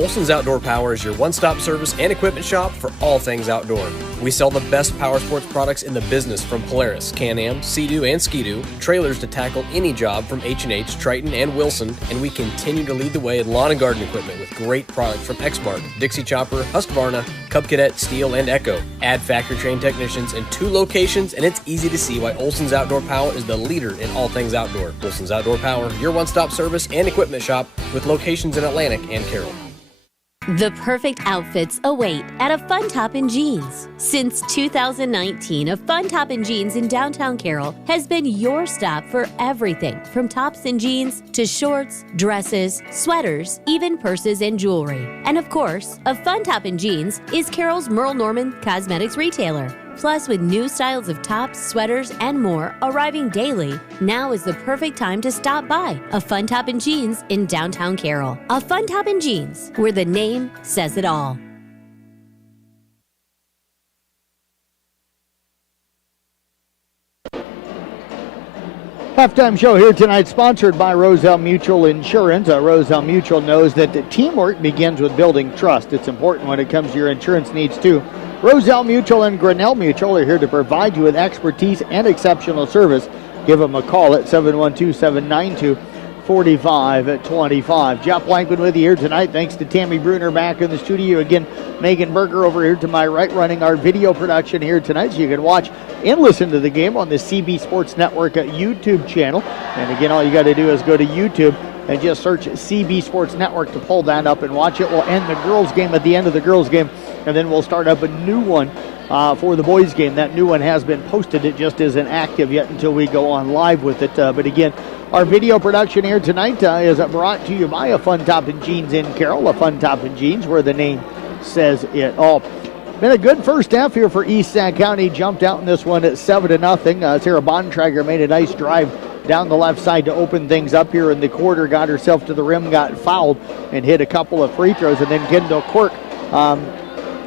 Olson's Outdoor Power is your one-stop service and equipment shop for all things outdoor. We sell the best power sports products in the business, from Polaris, Can-Am, Sea-Doo, and Ski-Doo, trailers to tackle any job from H&H, Triton, and Wilson, and we continue to lead the way in lawn and garden equipment with great products from Exmark, Dixie Chopper, Husqvarna, Cub Cadet, Steel, and Echo. Add factory-trained technicians in 2 locations, and it's easy to see why Olson's Outdoor Power is the leader in all things outdoor. Olson's Outdoor Power, your one-stop service and equipment shop with locations in Atlantic and Carroll. The perfect outfits await at a Fun Top and Jeans. Since 2019, a Fun Top and Jeans in downtown Carroll has been your stop for everything from tops and jeans to shorts, dresses, sweaters, even purses and jewelry. And of course, a Fun Top and Jeans is Carroll's Merle Norman cosmetics retailer. Plus, with new styles of tops, sweaters, and more arriving daily, now is the perfect time to stop by a Fun Top and Jeans in downtown Carroll. A Fun Top and Jeans, where the name says it all. Halftime show here tonight, sponsored by Roselle Mutual Insurance. Roselle Mutual knows that the teamwork begins with building trust. It's important when it comes to your insurance needs, too. Roselle Mutual and Grinnell Mutual are here to provide you with expertise and exceptional service. Give them a call at 712-792-4525. Jeff Blankman with you here tonight. Thanks to Tammy Bruner back in the studio. Again, Megan Berger over here to my right running our video production here tonight, so you can watch and listen to the game on the CB Sports Network YouTube channel. And again, all you got to do is go to YouTube and just search CB Sports Network to pull that up and watch it. We'll end the girls' game at the end of the girls' game, and then we'll start up a new one for the boys' game. That new one has been posted. It just isn't active yet until we go on live with it. But again, our video production here tonight is brought to you by a Fun Top and Jeans in Carroll. A Fun Top and Jeans, where the name says it all. Been a good first half here for East Sac County. Jumped out in this one at 7-0. Sarah Bontrager made a nice drive down the left side to open things up here in the quarter. Got herself to the rim, got fouled, and hit a couple of free throws. And then Kendall Quirk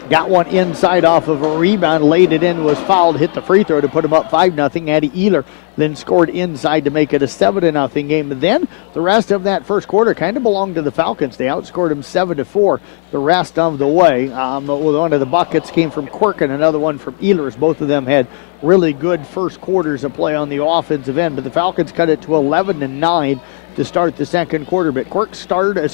got one inside off of a rebound, laid it in, was fouled, hit the free throw to put him up 5-0. Addie Ehler then scored inside to make it a 7-0 game. And then the rest of that first quarter kind of belonged to the Falcons. They outscored them 7-4 the rest of the way. One of the buckets came from Quirk and another one from Ehlers. Both of them had really good first quarters of play on the offensive end, but the Falcons cut it to 11-9 to start the second quarter. But Quirk scored, to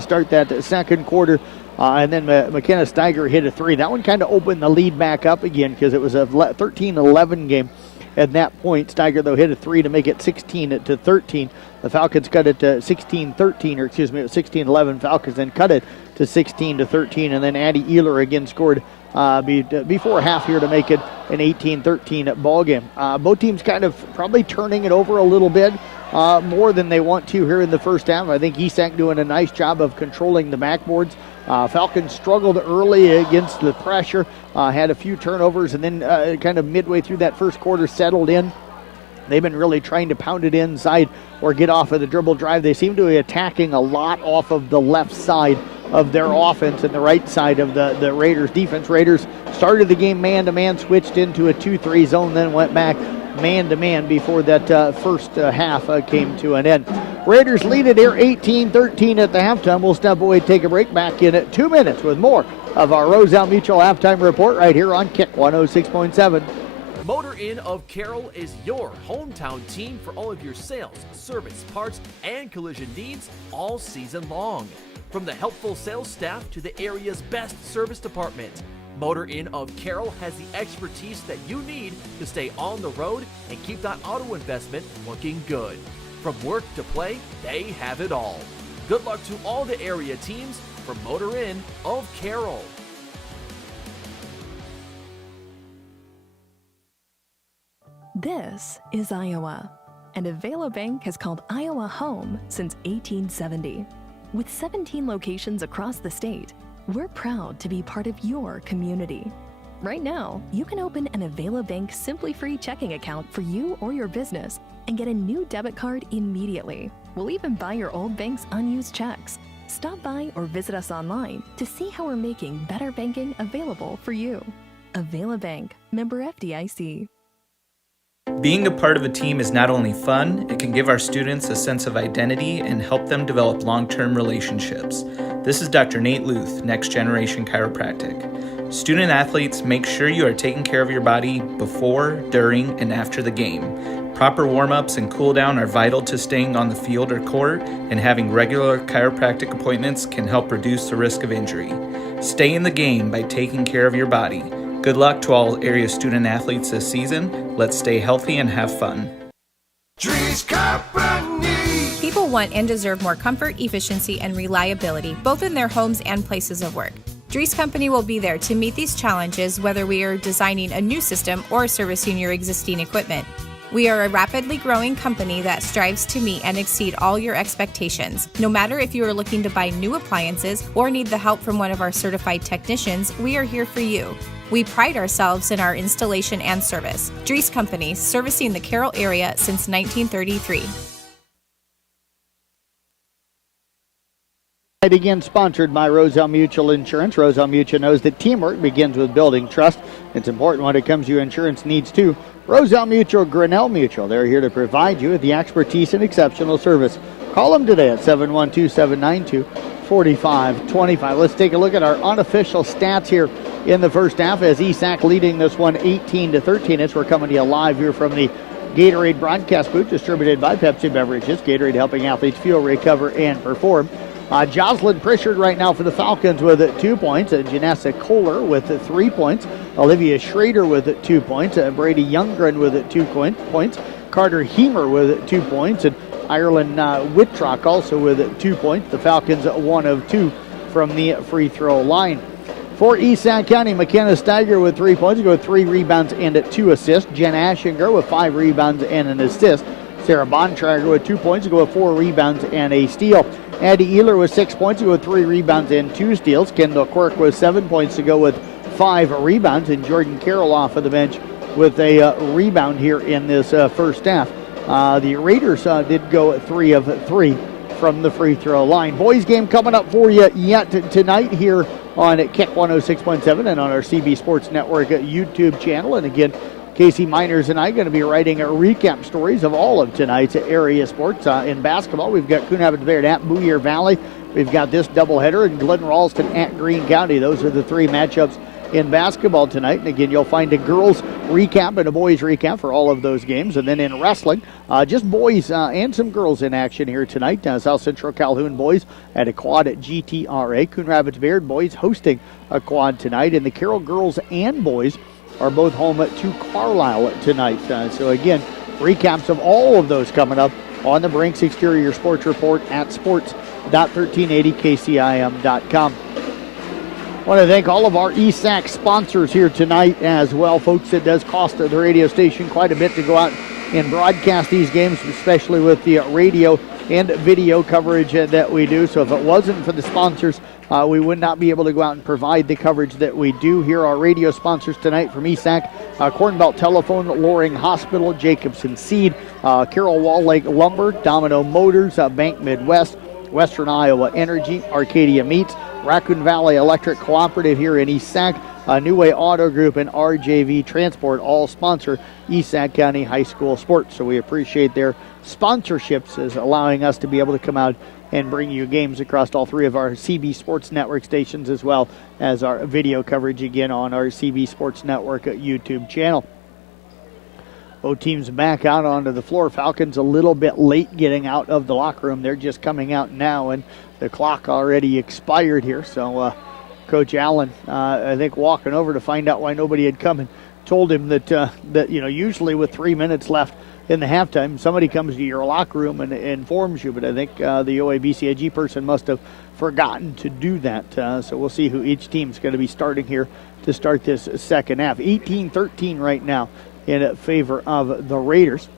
start that second quarter. And then McKenna Steiger hit a three. That one kind of opened the lead back up again because it was a 13-11 game at that point. Steiger, though, hit a three to make it 16-13. The Falcons cut it to 16-13, or excuse me, it was 16-11. Falcons then cut it to 16-13. And then Addie Ehler again scored before half here to make it an 18-13 ball game. Both teams kind of probably turning it over a little bit more than they want to here in the first half. I think ESAC doing a nice job of controlling the backboards. Falcons struggled early against the pressure, had a few turnovers, and then kind of midway through that first quarter settled in. They've been really trying to pound it inside or get off of the dribble drive. They seem to be attacking a lot off of the left side of their offense and the right side of the Raiders defense. Raiders started the game man-to-man, switched into a 2-3 zone, then went back man-to-man before that first half came to an end. Raiders lead it here 18-13 at the halftime. We'll step away, take a break, back in at 2 minutes with more of our Roselle Mutual halftime report right here on Kick 106.7. Motor Inn of Carroll is your hometown team for all of your sales, service, parts, and collision needs all season long. From the helpful sales staff to the area's best service department, Motor Inn of Carroll has the expertise that you need to stay on the road and keep that auto investment looking good. From work to play, they have it all. Good luck to all the area teams from Motor Inn of Carroll. This is Iowa, and Avela Bank has called Iowa home since 1870. With 17 locations across the state, we're proud to be part of your community. Right now, you can open an Avela Bank Simply Free checking account for you or your business and get a new debit card immediately. We'll even buy your old bank's unused checks. Stop by or visit us online to see how we're making better banking available for you. Avela Bank, member FDIC. Being a part of a team is not only fun, it can give our students a sense of identity and help them develop long-term relationships. This is Dr. Nate Luth, Next Generation Chiropractic. Student athletes, make sure you are taking care of your body before, during, and after the game. Proper warm-ups and cool-down are vital to staying on the field or court, and having regular chiropractic appointments can help reduce the risk of injury. Stay in the game by taking care of your body. Good luck to all area student athletes this season. Let's stay healthy and have fun. People want and deserve more comfort, efficiency, and reliability, both in their homes and places of work. Dries Company will be there to meet these challenges, whether we are designing a new system or servicing your existing equipment. We are a rapidly growing company that strives to meet and exceed all your expectations. No matter if you are looking to buy new appliances or need the help from one of our certified technicians, we are here for you. We pride ourselves in our installation and service. Dries Company, servicing the Carroll area since 1933. Again, sponsored by Roselle Mutual Insurance. Roselle Mutual knows that teamwork begins with building trust. It's important when it comes to your insurance needs, too. Roselle Mutual, Grinnell Mutual. They're here to provide you with the expertise and exceptional service. Call them today at 712-792-4525. Let's take a look at our unofficial stats here in the first half as ESAC leading this one 18-13 as we're coming to you live here from the Gatorade broadcast booth distributed by Pepsi Beverages. Gatorade helping athletes fuel, recover, and perform. Jocelyn Pritchard right now for the Falcons with 2 points. Janessa Kohler with 3 points. Olivia Schrader with 2 points. Brady Youngren with 2 points. Carter Heemer with 2 points. And Ireland Whitrock also with 2 points. The Falcons 1 of 2 from the free throw line. For East County, McKenna Steiger with 3 points, go with 3 rebounds and 2 assists. Jen Ashinger with 5 rebounds and an assist. Sarah Bontrager with 2 points, go with 4 rebounds and a steal. Addie Ehler with 6 points, go with 3 rebounds and 2 steals. Kendall Quirk with 7 points to go with 5 rebounds. And Jordan Carroll off of the bench with a rebound here in this first half. The Raiders did go 3 of 3 from the free throw line. Boys game coming up for you yet tonight here on Kick 106.7 and on our CB Sports Network YouTube channel. And again, Casey Miners and I are going to be writing recap stories of all of tonight's area sports. In basketball, we've got Coon Rapids Bayard at Boyer Valley. We've got this doubleheader in Glen Ralston at Greene County. Those are the 3 matchups in basketball tonight. And again, you'll find a girls recap and a boys recap for all of those games. And then in wrestling, just boys and some girls in action here tonight. South Central Calhoun boys at a quad at GTRA. Coon Rapids Bayard boys hosting a quad tonight. And the Carroll girls and boys are both home to Carlisle tonight. So again, recaps of all of those coming up on the Brinks Exterior Sports Report at sports.1380kcim.com. I want to thank all of our ESAC sponsors here tonight as well. Folks, it does cost the radio station quite a bit to go out and broadcast these games, especially with the radio and video coverage that we do. So if it wasn't for the sponsors, we would not be able to go out and provide the coverage that we do. Here are radio sponsors tonight from ESAC: Cornbelt Telephone, Loring Hospital, Jacobson Seed, Carroll Wall Lake Lumber, Domino Motors, Bank Midwest, Western Iowa Energy, Arcadia Meats, Raccoon Valley Electric Cooperative here in ESAC, New Way Auto Group, and RJV Transport all sponsor ESAC County High School sports. So we appreciate their sponsorships as allowing us to be able to come out and bring you games across all 3 of our CB Sports Network stations, as well as our video coverage again on our CB Sports Network YouTube channel. Both teams back out onto the floor. Falcons a little bit late getting out of the locker room. They're just coming out now, and the clock already expired here. So Coach Allen, I think, walking over to find out why nobody had come and told him that usually with 3 minutes left in the halftime, somebody comes to your locker room and informs you. But I think the OABCIG person must have forgotten to do that. So we'll see who each team's going to be starting here to start this second half. 18-13 right now in favor of the Raiders.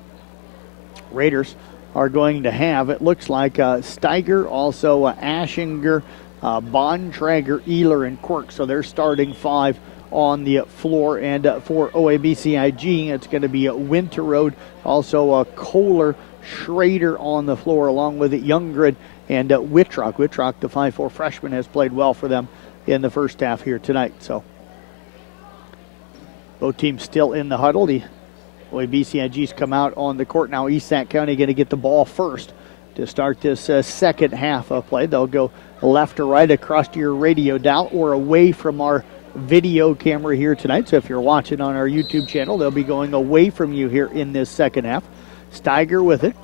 Raiders are going to have, it looks like, Steiger, also Ashinger, Bontrager, Ehler, and Quirk. So they're starting 5 on the floor. And for OABCIG, it's going to be Winterroad, also Kohler, Schrader on the floor, along with Youngren and Whitrock. Whitrock, the 5'4 freshman, has played well for them in the first half here tonight. So both teams still in the huddle. The OABCIG's come out on the court now. ESAC County going to get the ball first to start this second half of play. They'll go left or right across to your radio dial or away from our video camera here tonight. So if you're watching on our YouTube channel, they'll be going away from you here in this second half. Steiger with it.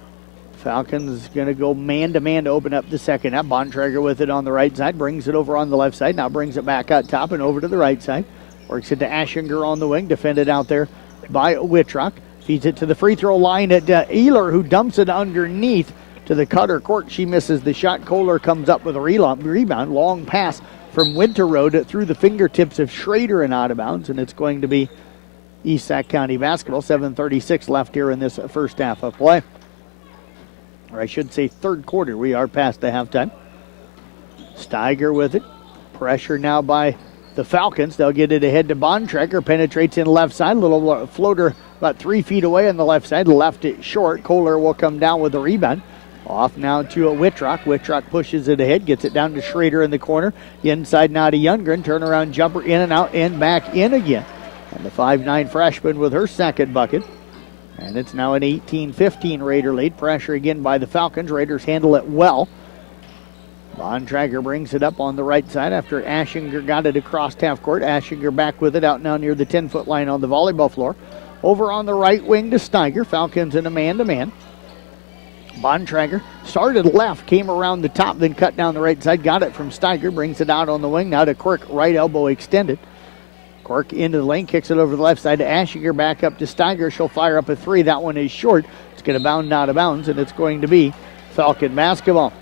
Falcons going to go man-to-man to open up the second half. Bontrager with it on the right side. Brings it over on the left side. Now brings it back out top and over to the right side. Works it to Ashinger on the wing. Defended out there by Whitrock. Feeds it to the free throw line at Ehler, who dumps it underneath to the cutter court. She misses the shot. Kohler comes up with a rebound. Long pass from Winterroad through the fingertips of Schrader and out of bounds. And it's going to be ESAC County basketball. 7:36 left here in this first half of play. Or I should say third quarter. We are past the halftime. Steiger with it. Pressure now by the Falcons. They'll get it ahead to Bontrager. Penetrates in left side. Little floater about 3 feet away on the left side. Left it short. Kohler will come down with the rebound. Off now to a Wittrock. Wittrock pushes it ahead, gets it down to Schrader in the corner. Inside now to Youngren. Turnaround jumper in and out and back in again. And the 5'9 freshman with her second bucket. And it's now an 18-15 Raider lead. Pressure again by the Falcons. Raiders handle it well. Bontrager brings it up on the right side after Ashinger got it across half court. Ashinger back with it out now near the 10-foot line on the volleyball floor. Over on the right wing to Steiger. Falcons in a man-to-man. Bontrager started left, came around the top, then cut down the right side. Got it from Steiger, brings it out on the wing. Now to Quirk, right elbow extended. Quirk into the lane, kicks it over the left side to Ashinger, back up to Steiger. She'll fire up a three. That one is short. It's going to bound out of bounds, and it's going to be Falcon basketball.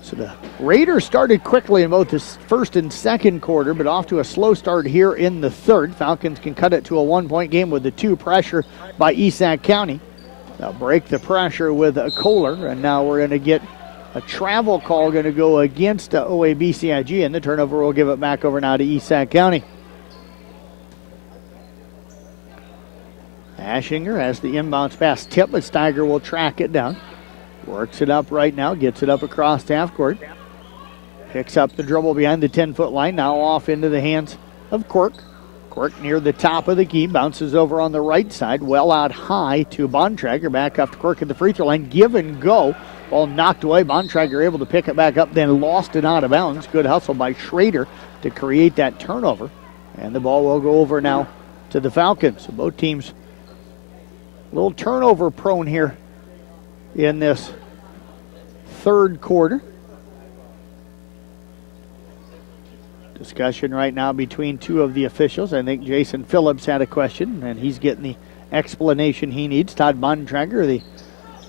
So the Raiders started quickly in both the first and second quarter, but off to a slow start here in the third. Falcons can cut it to a one-point game with the two pressure by Esac County. They'll break the pressure with a Kohler, and now we're going to get a travel call going to go against OABCIG, and the turnover will give it back over now to Esac County. Ashinger has the inbounds pass tip, but Steiger will track it down. Works it up right now, gets it up across half court. Picks up the dribble behind the 10-foot line, now off into the hands of Quirk. Quirk near the top of the key, bounces over on the right side, well out high to Bontrager. Back up to Quirk at the free throw line, give and go. Ball knocked away, Bontrager able to pick it back up, then lost it out of bounds. Good hustle by Schrader to create that turnover. And the ball will go over now to the Falcons. So both teams a little turnover prone here in this third quarter. Discussion right now between two of the officials. I think Jason Phillips had a question, and he's getting the explanation he needs. Todd Bontrager, the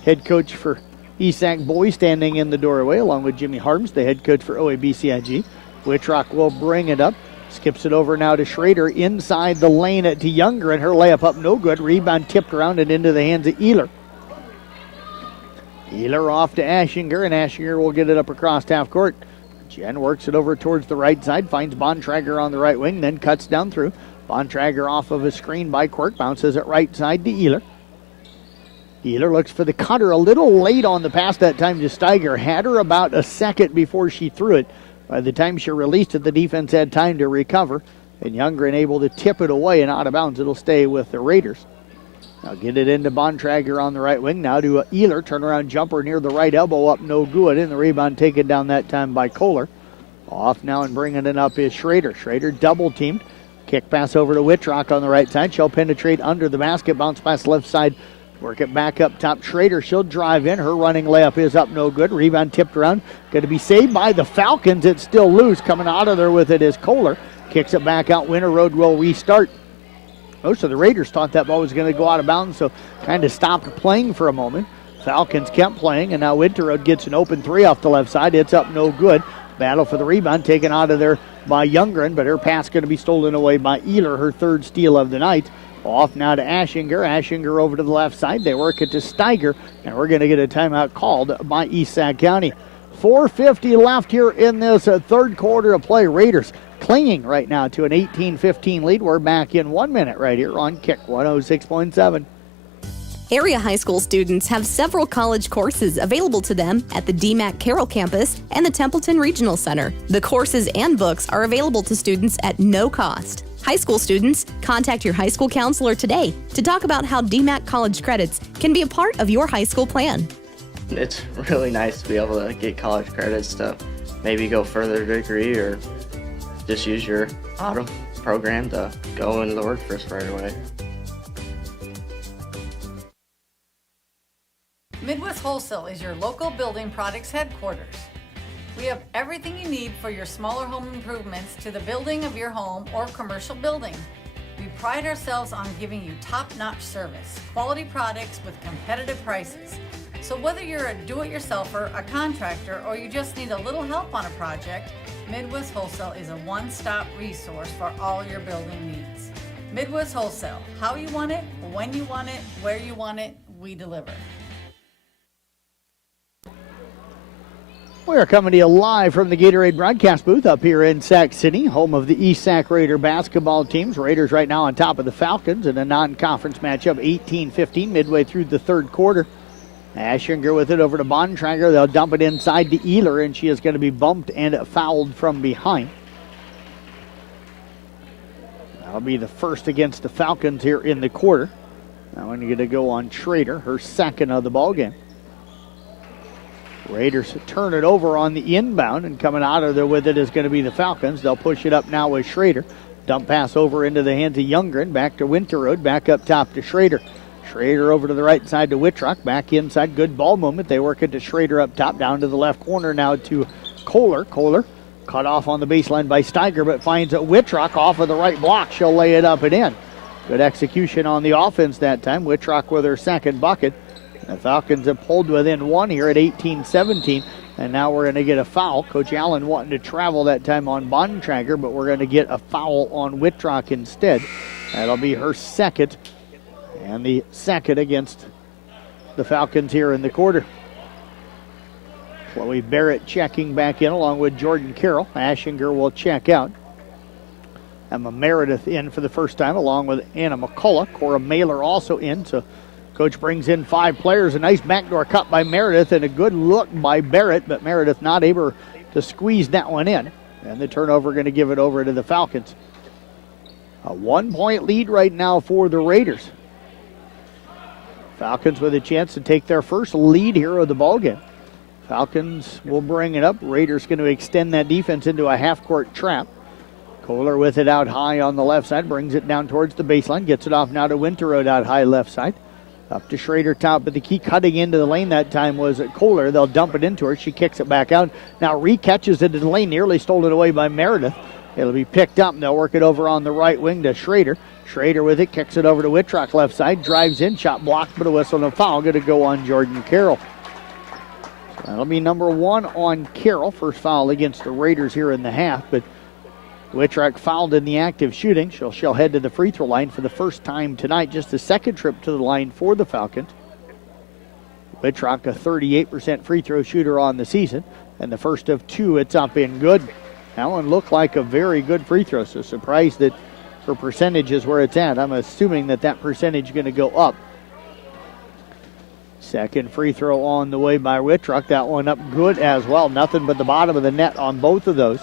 head coach for Esac Boys, standing in the doorway, along with Jimmy Harms, the head coach for OABCIG. Wittrock will bring it up. Skips it over now to Schrader inside the lane to Younger, and her layup up no good. Rebound tipped around and into the hands of Ehler. Ehler off to Ashinger, and Ashinger will get it up across half court. Jen works it over towards the right side, finds Bontrager on the right wing, then cuts down through. Bontrager off of a screen by Quirk, bounces it right side to Ehler. Ehler looks for the cutter, a little late on the pass that time to Steiger. Had her about a second before she threw it. By the time she released it, the defense had time to recover, and Youngren able to tip it away and out of bounds. It'll stay with the Raiders. Now get it into Bontrager on the right wing. Now to Ehler. Turnaround jumper near the right elbow up no good. And the rebound taken down that time by Kohler. Off now and bringing it up is Schrader. Schrader double teamed. Kick pass over to Wittrock on the right side. She'll penetrate under the basket. Bounce pass left side. Work it back up top. Schrader, she'll drive in. Her running layup is up no good. Rebound tipped around. Going to be saved by the Falcons. It's still loose. Coming out of there with it is Kohler. Kicks it back out. Winter Road will restart. Most of the Raiders thought that ball was going to go out of bounds, so kind of stopped playing for a moment. Falcons kept playing, and now Winter Road gets an open three off the left side. It's up no good. Battle for the rebound taken out of there by Youngren, but her pass going to be stolen away by Ehler, her third steal of the night. Off now to Ashinger. Ashinger over to the left side. They work it to Steiger, and we're going to get a timeout called by Esac County. 4:50 left here in this third quarter of play. Raiders clinging right now to an 18-15 lead. We're back in 1 minute right here on Kick 106.7. Area high school students have several college courses available to them at the DMAC Carroll campus and the Templeton Regional Center. The courses and books are available to students at no cost. High school students, contact your high school counselor today to talk about how DMAC college credits can be a part of your high school plan. It's really nice to be able to get college credits to maybe go further degree or just use your auto program to go into the workforce right away. Midwest Wholesale is your local building products headquarters. We have everything you need for your smaller home improvements to the building of your home or commercial building. We pride ourselves on giving you top-notch service, quality products with competitive prices. So whether you're a do-it-yourselfer, a contractor, or you just need a little help on a project, Midwest Wholesale is a one-stop resource for all your building needs. Midwest Wholesale, how you want it, when you want it, where you want it, we deliver. We are coming to you live from the Gatorade broadcast booth up here in Sac City, home of the East Sac Raider basketball teams. Raiders right now on top of the Falcons in a non-conference matchup, 18-15, midway through the third quarter. Aschinger with it over to Bontrager. They'll dump it inside to Ehler, and she is going to be bumped and fouled from behind. That'll be the first against the Falcons here in the quarter. Now we're going to go on Schrader, her second of the ball game. Raiders turn it over on the inbound, and coming out of there with it is going to be the Falcons. They'll push it up now with Schrader. Dump pass over into the hands of Youngren. Back to Winterroad. Back up top to Schrader. Schrader over to the right side to Wittrock. Back inside. Good ball movement. They work it to Schrader up top. Down to the left corner now to Kohler. Kohler cut off on the baseline by Steiger, but finds Wittrock off of the right block. She'll lay it up and in. Good execution on the offense that time. Wittrock with her second bucket. The Falcons have pulled within one here at 18-17, and now we're going to get a foul. Coach Allen wanting to travel that time on Bontrager, but we're going to get a foul on Wittrock instead. That'll be her second, and the second against the Falcons here in the quarter. Chloe Barrett checking back in along with Jordan Carroll. Aschinger will check out. Emma Meredith in for the first time along with Anna McCullough. Cora Mailer also in, so Coach brings in 5 players. A nice backdoor cut by Meredith and a good look by Barrett, but Meredith not able to squeeze that one in. And the turnover going to give it over to the Falcons. A 1-point lead right now for the Raiders. Falcons with a chance to take their first lead here of the ballgame. Falcons will bring it up. Raiders going to extend that defense into a half-court trap. Kohler with it out high on the left side, brings it down towards the baseline, gets it off now to Winterroad out high left side. Up to Schrader top, but the key cutting into the lane that time was Kohler. They'll dump it into her. She kicks it back out. Now re-catches it in the lane, nearly stolen away by Meredith. It'll be picked up, and they'll work it over on the right wing to Schrader. Schrader with it, kicks it over to Wittrock left side, drives in, shot blocked, but a whistle and a foul. Going to go on Jordan Carroll. That'll be number 1 on Carroll. First foul against the Raiders here in the half, but Wittrock fouled in the active shooting. She'll head to the free throw line for the first time tonight. Just the second trip to the line for the Falcons. Wittrock, a 38% free throw shooter on the season, and the first of 2, it's up and good. That one looked like a very good free throw, so surprised that her percentage is where it's at. I'm assuming that percentage is going to go up. Second free throw on the way by Wittrock. That one up good as well. Nothing but the bottom of the net on both of those.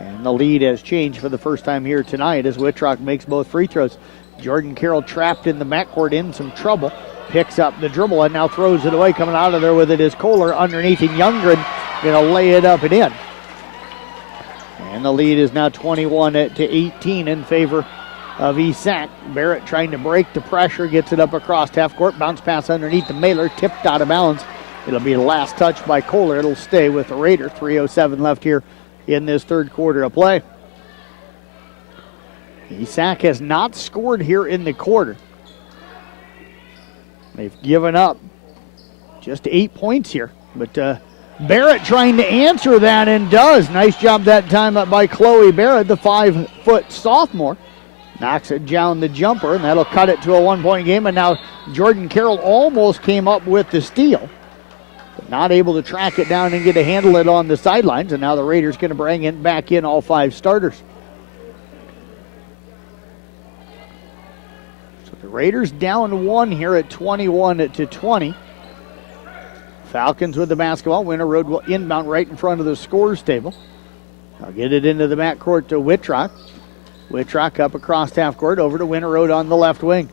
And the lead has changed for the first time here tonight as Wittrock makes both free throws. Jordan Carroll trapped in the backcourt in some trouble. Picks up the dribble and now throws it away. Coming out of there with it is Kohler underneath, and Youngren going to lay it up and in. And the lead is now 21-18 in favor of ESAC. Barrett trying to break the pressure, gets it up across half court. Bounce pass underneath the Mailer, tipped out of bounds. It'll be the last touch by Kohler. It'll stay with the Raider. 3:07 left here in this third quarter of play. ESAC has not scored here in the quarter. They've given up just 8 points here, but Barrett trying to answer that and does. Nice job that time up by Chloe Barrett, the 5-foot sophomore. Knocks it down the jumper, and that'll cut it to a 1-point game. And now Jordan Carroll almost came up with the steal, but not able to track it down and get a handle it on the sidelines. And now the Raiders going to bring it back in all 5 starters. So the Raiders down 1 here at 21-20. Falcons with the basketball. Winterroad will inbound right in front of the scores table. I'll get it into the backcourt to Wittrock. Wittrock up across half court over to Winterroad on the left wing.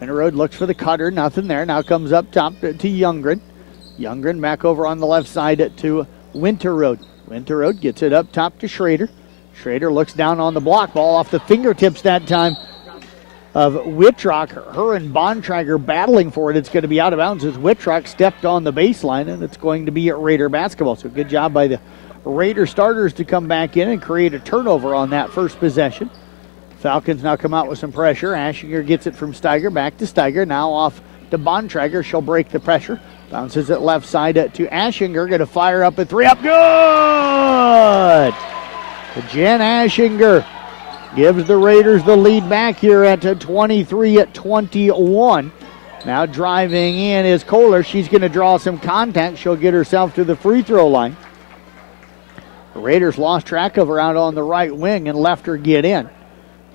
Winterroad looks for the cutter, nothing there. Now comes up top to Youngren. Youngren back over on the left side to Winterroad. Winterroad gets it up top to Schrader. Schrader looks down on the block, ball off the fingertips that time of Wittrock. Her and Bontrager battling for it. It's going to be out of bounds as Wittrock stepped on the baseline, and it's going to be at Raider basketball. So good job by the Raider starters to come back in and create a turnover on that first possession. Falcons now come out with some pressure. Aschinger gets it from Steiger, back to Steiger, now off to Bontrager. She'll break the pressure. Bounces it left side to Aschinger, going to fire up a 3 up. Good! Jen Aschinger gives the Raiders the lead back here at 23-21. Now driving in is Kohler. She's going to draw some contact. She'll get herself to the free throw line. Raiders lost track of her out on the right wing and left her get in.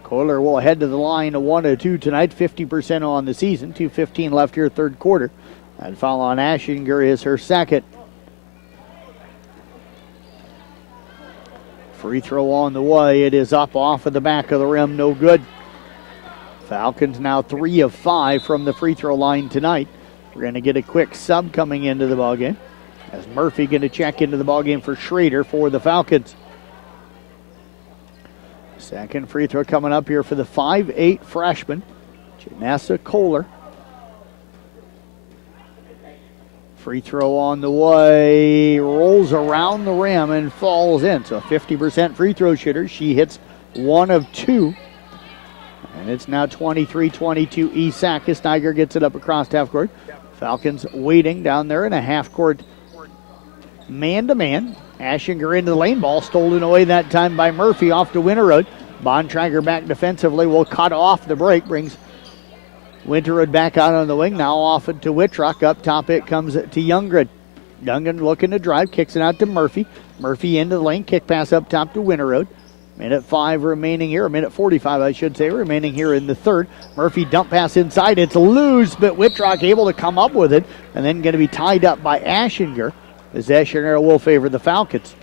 Kohler will head to the line 1-2 tonight, 50% on the season. 2:15 left here, third quarter. That foul on Ashinger is her second. Free throw on the way. It is up off of the back of the rim, no good. Falcons now 3 of 5 from the free throw line tonight. We're going to get a quick sub coming into the ballgame, as Murphy going to check into the ballgame for Schrader for the Falcons. Second free throw coming up here for the 5'8 freshman, Janessa Kohler. Free throw on the way, rolls around the rim and falls in. So 50% free throw shooter. She hits 1 of 2. And it's now 23-22 ESAC as Steiger gets it up across half court. Falcons waiting down there in a half court man-to-man. Ashinger into the lane, ball stolen away that time by Murphy off to Winterroad. Bontrager back defensively will cut off the break, brings Winterrood back out on the wing, now off to Wittrock. Up top it comes to Youngren. Youngren looking to drive, kicks it out to Murphy. Murphy into the lane, kick pass up top to Winterroad. Minute 5 remaining here, minute 45 I should say, remaining here in the third. Murphy dump pass inside, it's loose, but Wittrock able to come up with it, and then going to be tied up by Ashinger, as Ashinger will favor the Falcons.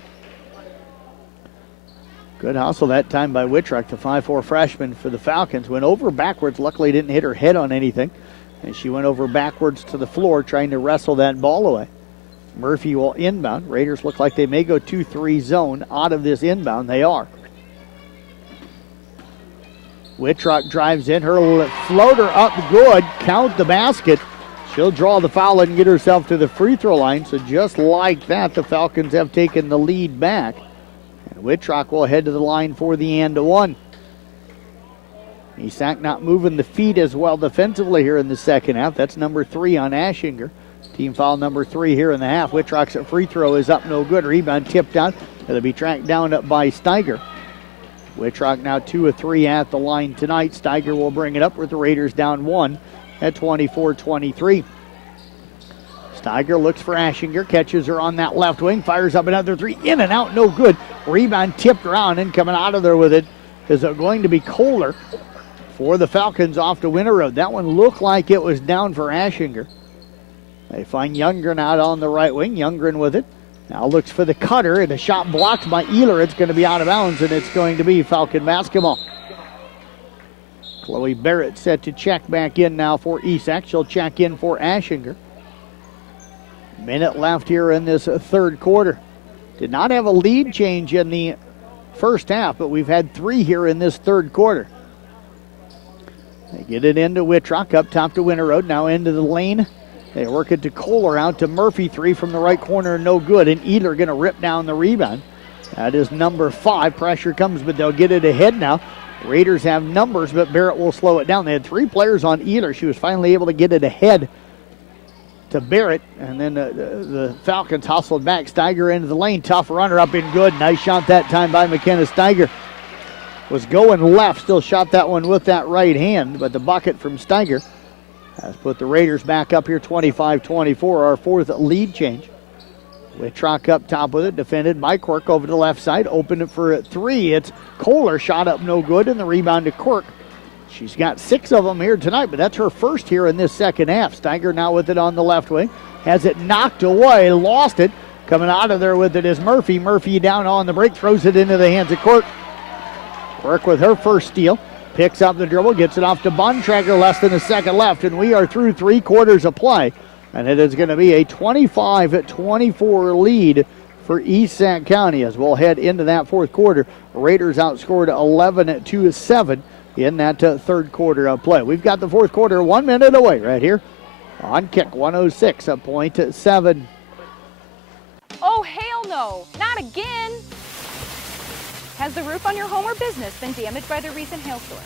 Good hustle that time by Wittrock, the 5'4 freshman for the Falcons. Went over backwards, luckily didn't hit her head on anything, and she went over backwards to the floor trying to wrestle that ball away. Murphy will inbound. Raiders look like they may go 2-3 zone out of this inbound. They are. Wittrock drives in, her floater up good, count the basket. She'll draw the foul and get herself to the free throw line. So just like that, the Falcons have taken the lead back. And Wittrock will head to the line for the and one. ESAC not moving the feet as well defensively here in the second half. That's number 3 on Ashinger. Team foul number 3 here in the half. Wittrock's free throw is up no good. Rebound tipped out. It'll be tracked down up by Steiger. Wittrock now 2 of 3 at the line tonight. Steiger will bring it up with the Raiders down 1 at 24-23. Steiger looks for Ashinger, catches her on that left wing, fires up another 3, in and out, no good. Rebound tipped around, and coming out of there with it is going to be Kohler for the Falcons off to Winterroad. That one looked like it was down for Ashinger. They find Youngren out on the right wing. Youngren with it. Now looks for the cutter, and a shot blocked by Ehler. It's going to be out of bounds, and it's going to be Falcon basketball. Chloe Barrett set to check back in now for ESAC. She'll check in for Ashinger. Minute left here in this third quarter. Did not have a lead change in the first half, but we've had 3 here in this third quarter. They get it into Wittrock, up top to Winterroad, now into the lane. They work it to Kohler, out to Murphy, 3 from the right corner, no good, and Ehler going to rip down the rebound. That is number 5. Pressure comes, but they'll get it ahead now. Raiders have numbers, but Barrett will slow it down. They had 3 players on Ehler. She was finally able to get it ahead to Barrett, and then the Falcons hustled back. Steiger into the lane, tough runner up and good. Nice shot that time by McKenna Steiger. Was going left, still shot that one with that right hand, but the bucket from Steiger has put the Raiders back up here 25-24, our 4th lead change. Wittrock up top with it, defended by Quirk over to the left side, opened it for a 3. It's Kohler, shot up no good, and the rebound to Quirk. She's got 6 of them here tonight, but that's her first here in this second half. Steiger now with it on the left wing, has it knocked away, lost it. Coming out of there with it is Murphy. Murphy down on the break, throws it into the hands of Quirk. Quirk with her first steal. Picks up the dribble, gets it off to Bontrager, less than a second left, and we are through 3 quarters of play. And it is going to be a 25-24 lead for East Sac County as we'll head into that 4th quarter. Raiders outscored 11-7 in that third quarter of play. We've got the 4th quarter 1 minute away right here on Kick 106.7. Oh, hell no, not again. Has the roof on your home or business been damaged by the recent hailstorm?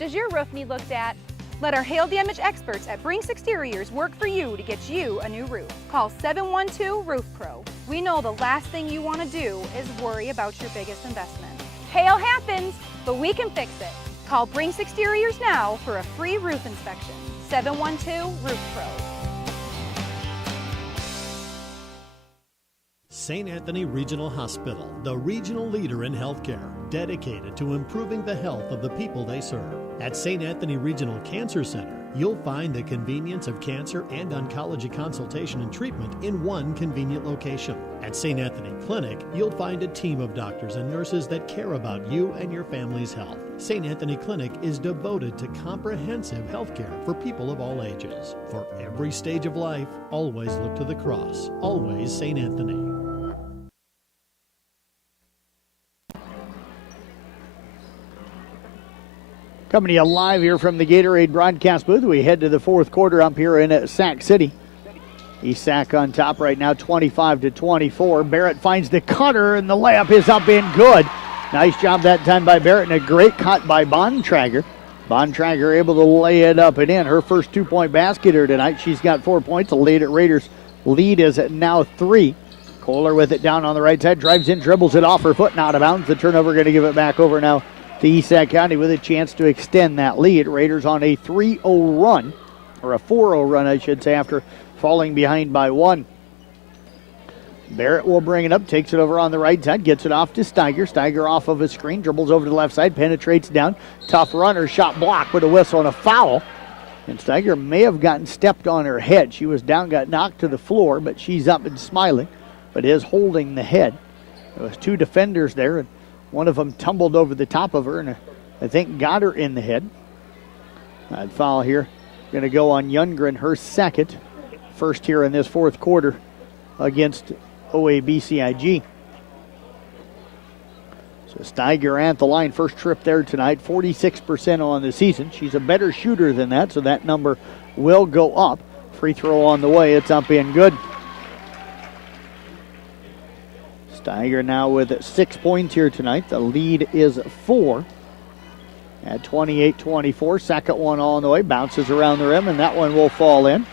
Does your roof need looked at? Let our hail damage experts at Brinks Exteriors work for you to get you a new roof. Call 712 Roof Pro. We know the last thing you want to do is worry about your biggest investment. Hail happens, but we can fix it. Call Brinks Exteriors now for a free roof inspection. 712 Roof Pro. St. Anthony Regional Hospital, the regional leader in healthcare, dedicated to improving the health of the people they serve. At St. Anthony Regional Cancer Center, you'll find the convenience of cancer and oncology consultation and treatment in one convenient location. At St. Anthony Clinic, you'll find a team of doctors and nurses that care about you and your family's health. St. Anthony Clinic is devoted to comprehensive health care for people of all ages. For every stage of life, always look to the cross. Always St. Anthony. Coming to you live here from the Gatorade broadcast booth. We head to the fourth quarter up here in Sac City. East Sac on top right now, 25-24. Barrett finds the cutter, and the layup is up and good. Nice job that time by Barrett, and a great cut by Bontrager. Bontrager able to lay it up and in. Her first 2-point basket here tonight. She's got 4 points. The Raiders lead is at now 3. Kohler with it down on the right side. Drives in, dribbles it off her foot and out of bounds. The turnover going to give it back over now to East Sac County with a chance to extend that lead. Raiders on a 3-0 run, or a 4-0 run, I should say, after falling behind by 1. Barrett will bring it up, takes it over on the right side, gets it off to Steiger. Steiger off of a screen, dribbles over to the left side, penetrates down. Tough runner, shot blocked with a whistle and a foul. And Steiger may have gotten stepped on her head. She was down, got knocked to the floor, but she's up and smiling, but is holding the head. There was 2 defenders there, and one of them tumbled over the top of her and I think got her in the head. That foul here going to go on Youngren, her second. First here in this fourth quarter against OABCIG. So Steiger at the line, first trip there tonight, 46% on the season. She's a better shooter than that, so that number will go up. Free throw on the way, it's up and good. Steiger now with 6 points here tonight. The lead is 4 at 28-24. Second one on the way, bounces around the rim, and that one will fall in.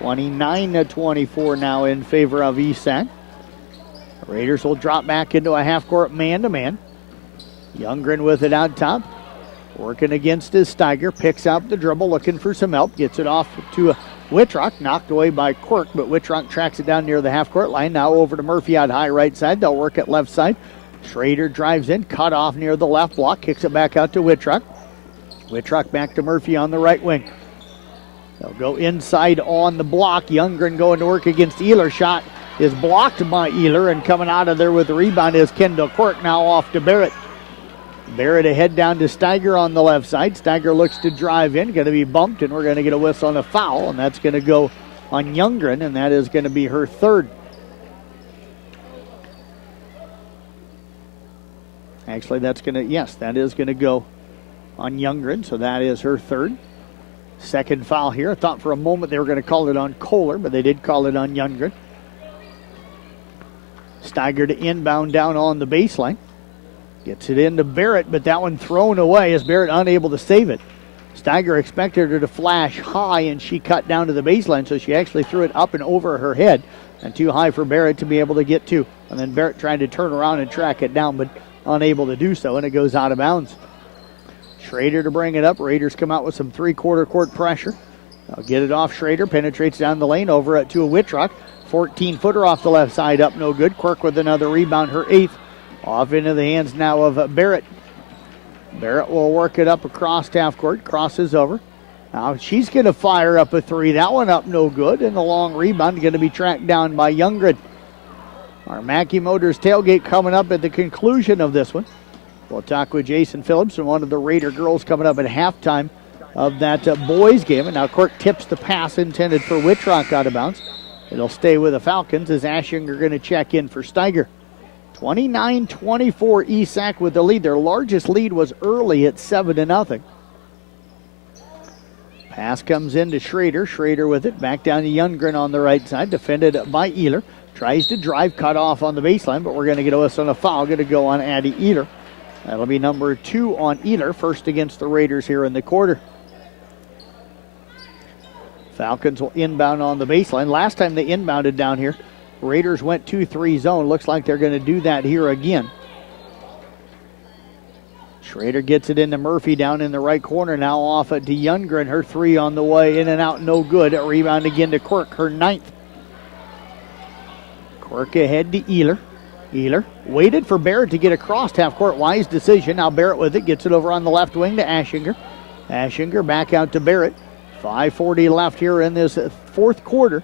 29-24 now in favor of East Sac. The Raiders will drop back into a half-court man-to-man. Youngren with it out top. Working against his Steiger. Picks up the dribble, looking for some help. Gets it off to Whitrock, knocked away by Quirk, but Whitrock tracks it down near the half-court line. Now over to Murphy out high right side. They'll work it left side. Schrader drives in, cut off near the left block, kicks it back out to Whitrock. Whitrock back to Murphy on the right wing. They'll go inside on the block. Youngren going to work against Ehler. Shot is blocked by Ehler, and coming out of there with the rebound is Kendall Quirk. Now off to Barrett. Barrett ahead down to Steiger on the left side. Steiger looks to drive in, going to be bumped, and we're going to get a whistle on a foul, and that's going to go on Youngren, and that is going to be her third. Actually, that's going to, yes, that is going to go on Youngren, so that is her third. Second foul here. I thought for a moment they were going to call it on Kohler, but they did call it on Youngren. Steiger to inbound down on the baseline. Gets it into Barrett, but that one thrown away as Barrett unable to save it. Steiger expected her to flash high, and she cut down to the baseline, so she actually threw it up and over her head, and too high for Barrett to be able to get to. And then Barrett tried to turn around and track it down, but unable to do so, and it goes out of bounds. Schrader to bring it up. Raiders come out with some three-quarter court pressure. They'll get it off Schrader, penetrates down the lane over it to a Whitrock. 14-footer off the left side, up no good. Quirk with another rebound, her eighth. Off into the hands now of Barrett. Barrett will work it up across half court, crosses over. Now she's going to fire up a three. That one up no good, and the long rebound going to be tracked down by Youngren. Our Mackey Motors tailgate coming up at the conclusion of this one. We'll talk with Jason Phillips and one of the Raider girls coming up at halftime of that boys game. And now Quirk tips the pass intended for Whitrock out of bounds. It'll stay with the Falcons as Ashinger going to check in for Steiger. 29-24 ESAC with the lead. Their largest lead was early at 7-0. Pass comes in to Schrader. Schrader with it. Back down to Youngren on the right side. Defended by Ehler. Tries to drive, cut off on the baseline, but we're going to get us on a foul. Going to go on Addie Ehler. That'll be number 2 on Ehler. First against the Raiders here in the quarter. Falcons will inbound on the baseline. Last time they inbounded down here, Raiders went 2-3 zone. Looks like they're going to do that here again. Schrader gets it into Murphy down in the right corner. Now off to Youngren. Her three on the way. In and out, no good. A rebound again to Quirk, her ninth. Quirk ahead to Ehler. Ehler waited for Barrett to get across half court. Wise decision. Now Barrett with it. Gets it over on the left wing to Aschinger. Aschinger back out to Barrett. 5:40 left here in this fourth quarter.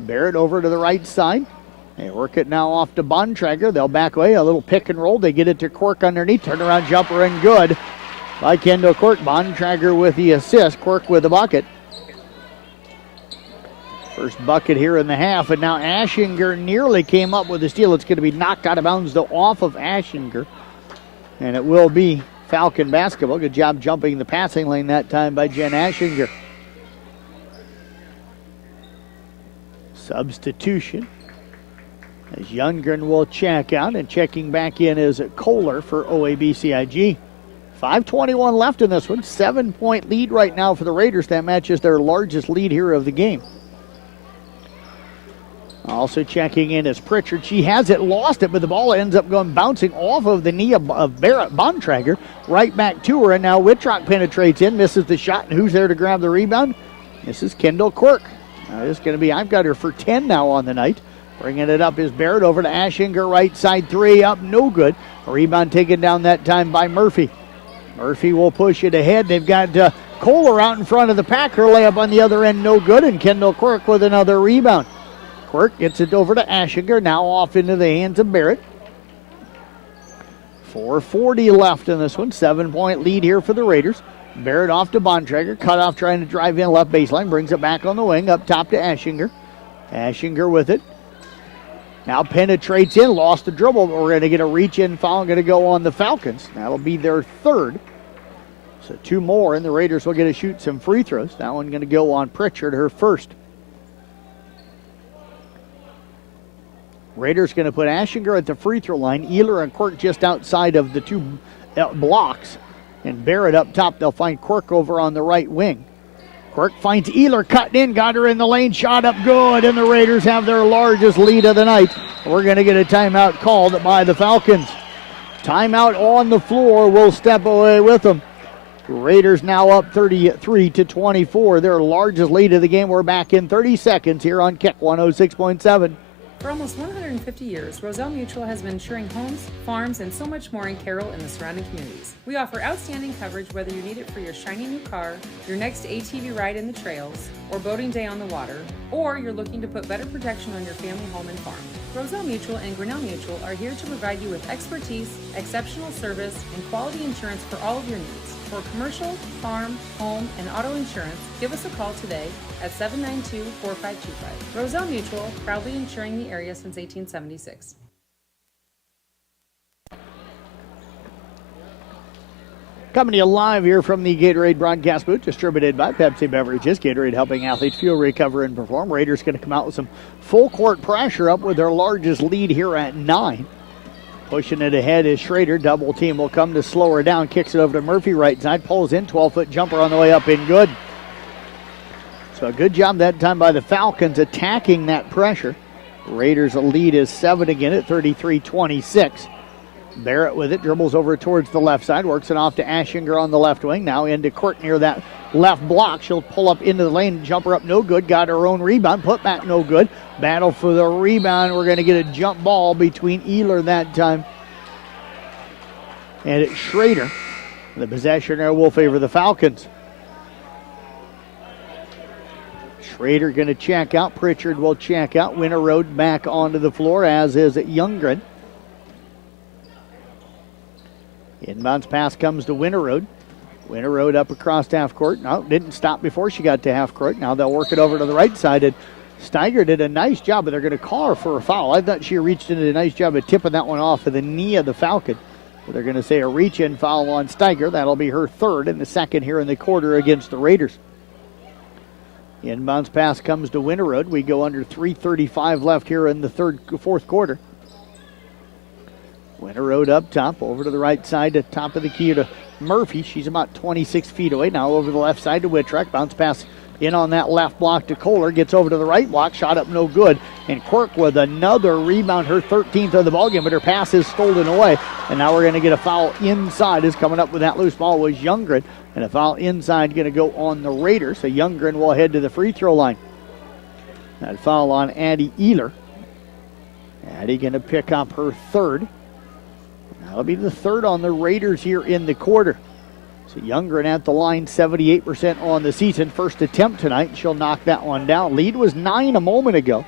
Barrett over to the right side. They work it now off to Bontrager. They'll back away. A little pick and roll. They get it to Quirk underneath. Turnaround jumper and good by Kendall Quirk. Bontrager with the assist. Quirk with the bucket. First bucket here in the half, and now Aschinger nearly came up with a steal. It's going to be knocked out of bounds, though, off of Aschinger. And it will be Falcon basketball. Good job jumping the passing lane that time by Jen Aschinger. Substitution as Youngren will check out, and checking back in is Kohler for OABCIG. 5:21 left in this one. 7-point lead right now for the Raiders. That matches their largest lead here of the game. Also checking in is Pritchard. She has it, lost it, but the ball ends up going bouncing off of the knee of Barrett Bontrager. Right back to her, and now Wittrock penetrates in, misses the shot, and who's there to grab the rebound? This is Kendall Quirk. It's going to be, I've got her for 10 now on the night. Bringing it up is Barrett over to Aschinger, right side three, up, no good. A rebound taken down that time by Murphy. Murphy will push it ahead. They've got Kohler out in front of the pack. Her layup on the other end, no good, and Kendall Quirk with another rebound. Quirk gets it over to Aschinger, now off into the hands of Barrett. 4:40 left in this one. 7-point lead here for the Raiders. Barrett off to Bontrager, cut off trying to drive in left baseline, brings it back on the wing, up top to Aschinger. Aschinger with it. Now penetrates in, lost the dribble, but we're going to get a reach-in foul, going to go on the Falcons. That'll be their third. So 2 more, and the Raiders will get to shoot some free throws. That one going to go on Pritchard, her first. Raiders going to put Aschinger at the free throw line. Ehler and Quirk just outside of the 2 blocks. And Barrett up top. They'll find Quirk over on the right wing. Quirk finds Ehler cutting in, got her in the lane, shot up good, and the Raiders have their largest lead of the night. We're going to get a timeout called by the Falcons. Timeout on the floor. We'll step away with them. Raiders now up 33-24. Their largest lead of the game. We're back in 30 seconds here on Kick 106.7. For almost 150 years, Roselle Mutual has been insuring homes, farms, and so much more in Carroll and the surrounding communities. We offer outstanding coverage whether you need it for your shiny new car, your next ATV ride in the trails, or boating day on the water, or you're looking to put better protection on your family home and farm. Roselle Mutual and Grinnell Mutual are here to provide you with expertise, exceptional service, and quality insurance for all of your needs. For commercial, farm, home, and auto insurance, give us a call today at 792-4525. Roselle Mutual, proudly insuring the area since 1876. Coming to you live here from the Gatorade broadcast booth, distributed by Pepsi Beverages. Gatorade helping athletes fuel, recover, and perform. Raiders going to come out with some full court pressure up with their largest lead here at 9. Pushing it ahead is Schrader. Double team will come to slow her down. Kicks it over to Murphy right side. Pulls in. 12-foot jumper on the way up in good. So a good job that time by the Falcons attacking that pressure. Raiders' lead is 7 again at 33-26. Barrett with it. Dribbles over towards the left side. Works it off to Aschinger on the left wing. Now into Quirk near that left block. She'll pull up into the lane. Jumper up no good. Got her own rebound. Put back no good. Battle for the rebound. We're going to get a jump ball between Ehler that time and it's Schrader. The possession there will favor the Falcons. Schrader going to check out. Pritchard will check out. Winter Road back onto the floor, as is Youngren. Inbounds pass comes to Winter Road. Winter Road up across half court. No, didn't stop before she got to half court. Now they'll work it over to the right side. And Steiger did a nice job, but they're going to call her for a foul. I thought she reached in and did a nice job of tipping that one off of the knee of the Falcon. But they're going to say a reach-in foul on Steiger. That'll be her third and the second here in the quarter against the Raiders. Inbounds pass comes to Winter Road. We go under 3:35 left here in the fourth quarter. Winter Road up top, over to the right side, to top of the key to Murphy. She's about 26 feet away. Now over the left side to Wittrock. Bounce pass in on that left block to Kohler. Gets over to the right block. Shot up no good. And Quirk with another rebound, her 13th of the ballgame, but her pass is stolen away. And now we're going to get a foul inside. Is coming up with that loose ball was Youngren. And a foul inside going to go on the Raiders. So Youngren will head to the free throw line. That foul on Addie Ehler. Addie going to pick up her third. That'll be the third on the Raiders here in the quarter. So Youngren at the line, 78% on the season. First attempt tonight. She'll knock that one down. Lead was 9 a moment ago.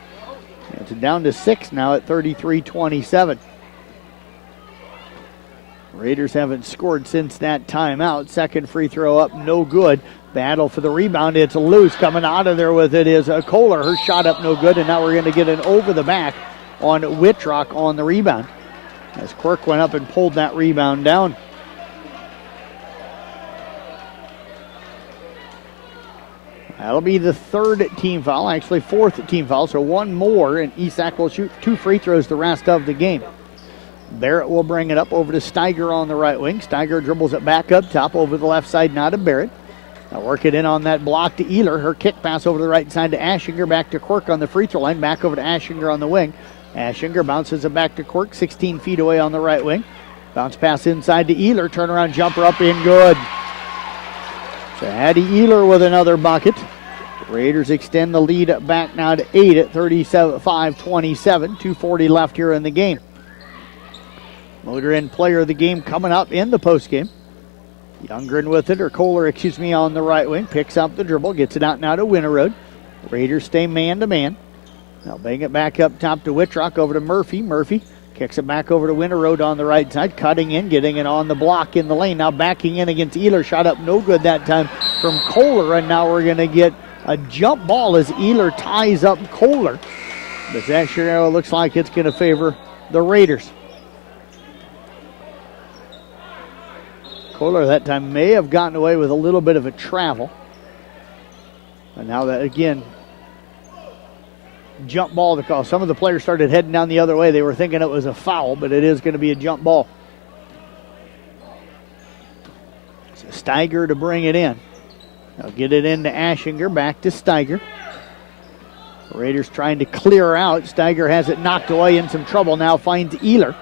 It's down to 6 now at 33-27. Raiders haven't scored since that timeout. Second free throw up, no good. Battle for the rebound. It's loose. Coming out of there with it is Kohler. Her shot up, no good. And now we're going to get an over the back on Whitrock on the rebound, as Quirk went up and pulled that rebound down. That'll be the third team foul, actually fourth team foul, so one more, and ESAC will shoot 2 free throws the rest of the game. Barrett will bring it up over to Steiger on the right wing. Steiger dribbles it back up top over the left side, now to Barrett. Now work it in on that block to Ehler. Her kick pass over to the right side to Aschinger, back to Quirk on the free throw line, back over to Aschinger on the wing. Aschinger bounces it back to Quirk, 16 feet away on the right wing. Bounce pass inside to Ehler, turnaround jumper up in, good. So Addie Ehler with another bucket. Raiders extend the lead back now to 8 at 37-27. 2:40 left here in the game. Motor Inn player of the game coming up in the postgame. Youngren with it, or Kohler, on the right wing. Picks up the dribble, gets it out now to Winterode. Raiders stay man-to-man. Now bang it back up top to Whitrock, over to Murphy. Murphy kicks it back over to Winterode on the right side. Cutting in, getting it on the block in the lane. Now backing in against Ehler. Shot up, no good that time from Kohler. And now we're going to get a jump ball as Ehler ties up Kohler. But that sure looks like it's going to favor the Raiders. Kohler that time may have gotten away with a little bit of a travel. And now that, again, jump ball to call. Some of the players started heading down the other way. They were thinking it was a foul, but it is going to be a jump ball. So Steiger to bring it in. Now get it into Aschinger, back to Steiger. Raiders trying to clear out. Steiger has it knocked away, in some trouble now, finds Ehler.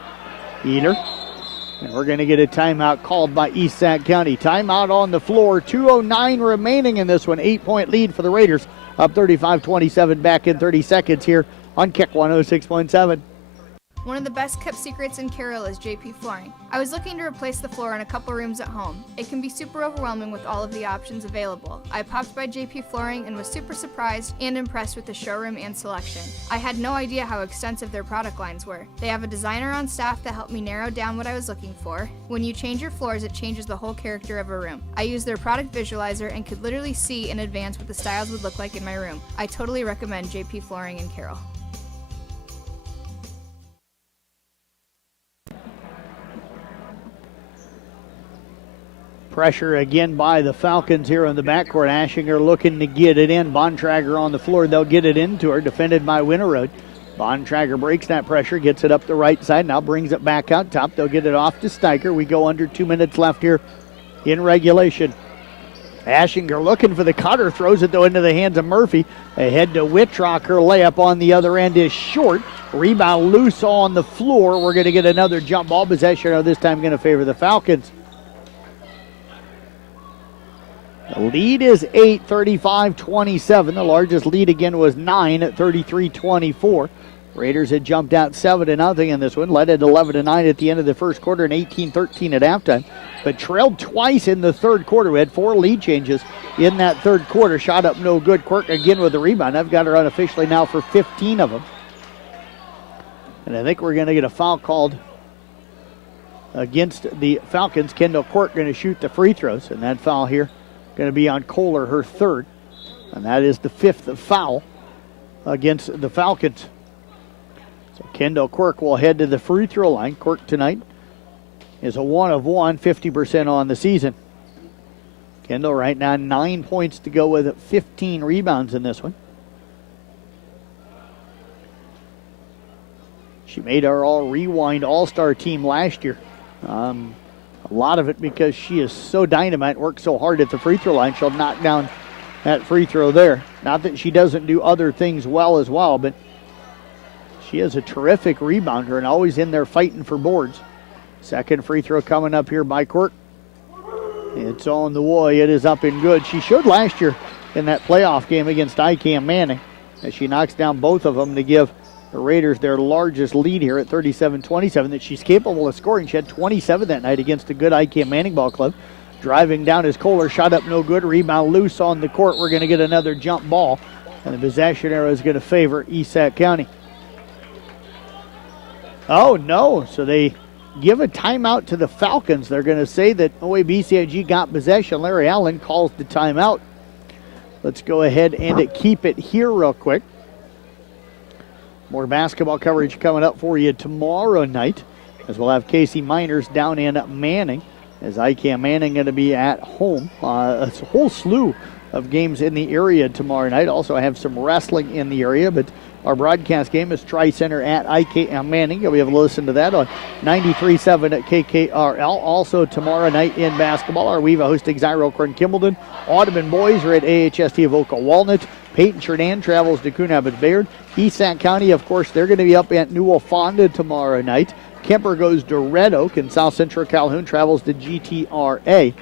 Ehler. And we're going to get a timeout called by East Sac County. Timeout on the floor. 2:09 remaining in this one. 8-point lead for the Raiders. Up 35-27 back in 30 seconds here on Kick 106.7. One of the best kept secrets in Carroll is JP Flooring. I was looking to replace the floor in a couple rooms at home. It can be super overwhelming with all of the options available. I popped by JP Flooring and was super surprised and impressed with the showroom and selection. I had no idea how extensive their product lines were. They have a designer on staff that helped me narrow down what I was looking for. When you change your floors, it changes the whole character of a room. I used their product visualizer and could literally see in advance what the styles would look like in my room. I totally recommend JP Flooring in Carroll. Pressure again by the Falcons here in the backcourt. Aschinger looking to get it in. Bontrager on the floor. They'll get it into her. Defended by Winterode. Bontrager breaks that pressure. Gets it up the right side. Now brings it back out top. They'll get it off to Steiger. We go under 2 minutes left here in regulation. Aschinger looking for the cutter. Throws it though into the hands of Murphy. Ahead to Whitrock. Her layup on the other end is short. Rebound loose on the floor. We're going to get another jump ball. Possession this time going to favor the Falcons. The lead is 8, 35-27. The largest lead again was 9 at 33-24. Raiders had jumped out 7-0 in this one, led at 11-9 at the end of the first quarter and 18-13 at halftime, but trailed twice in the third quarter. We had 4 lead changes in that third quarter. Shot up no good. Quirk again with the rebound. I've got her unofficially now for 15 of them. And I think we're going to get a foul called against the Falcons. Kendall Quirk going to shoot the free throws, and that foul here going to be on Kohler, her third. And that is the 5th foul against the Falcons. So Kendall Quirk will head to the free throw line. Quirk tonight is a 1 of 1, 50% on the season. Kendall right now 9 points to go with 15 rebounds in this one. She made our Rewind All-Star team last year. A lot of it because she is so dynamite, works so hard at the free throw line. She'll knock down that free throw there. Not that she doesn't do other things well as well, but she is a terrific rebounder and always in there fighting for boards. Second free throw coming up here by Quirk. It's on the way. It is up and good. She showed last year in that playoff game against ICAM Manning as she knocks down both of them to give The Raiders, their largest lead here at 37-27, that she's capable of scoring. She had 27 that night against a good ICAM Manning ball club. Driving down is Kohler, shot up no good, rebound loose on the court. We're going to get another jump ball, and the possession arrow is going to favor East Sac County. Oh, no, so they give a timeout to the Falcons. They're going to say that OABCIG got possession. Larry Allen calls the timeout. Let's go ahead and keep it here real quick. More basketball coverage coming up for you tomorrow night, as we'll have Casey Miners down in Manning, as ICAM Manning going to be at home. A whole slew of games in the area tomorrow night. Also, I have some wrestling in the area, but our broadcast game is Tri-Center at ICAM Manning. You'll be able to listen to that on 93.7 at KKRL. Also tomorrow night in basketball, our Weeva hosting Zyro-Corn Kimballton. Audubon boys are at AHST Avoca Walnut. Peyton Churdan travels to Coonabit Bayard. East Sac County, of course, they're going to be up at Newell Fonda tomorrow night. Kemper goes to Red Oak, and South Central Calhoun travels to GTRA.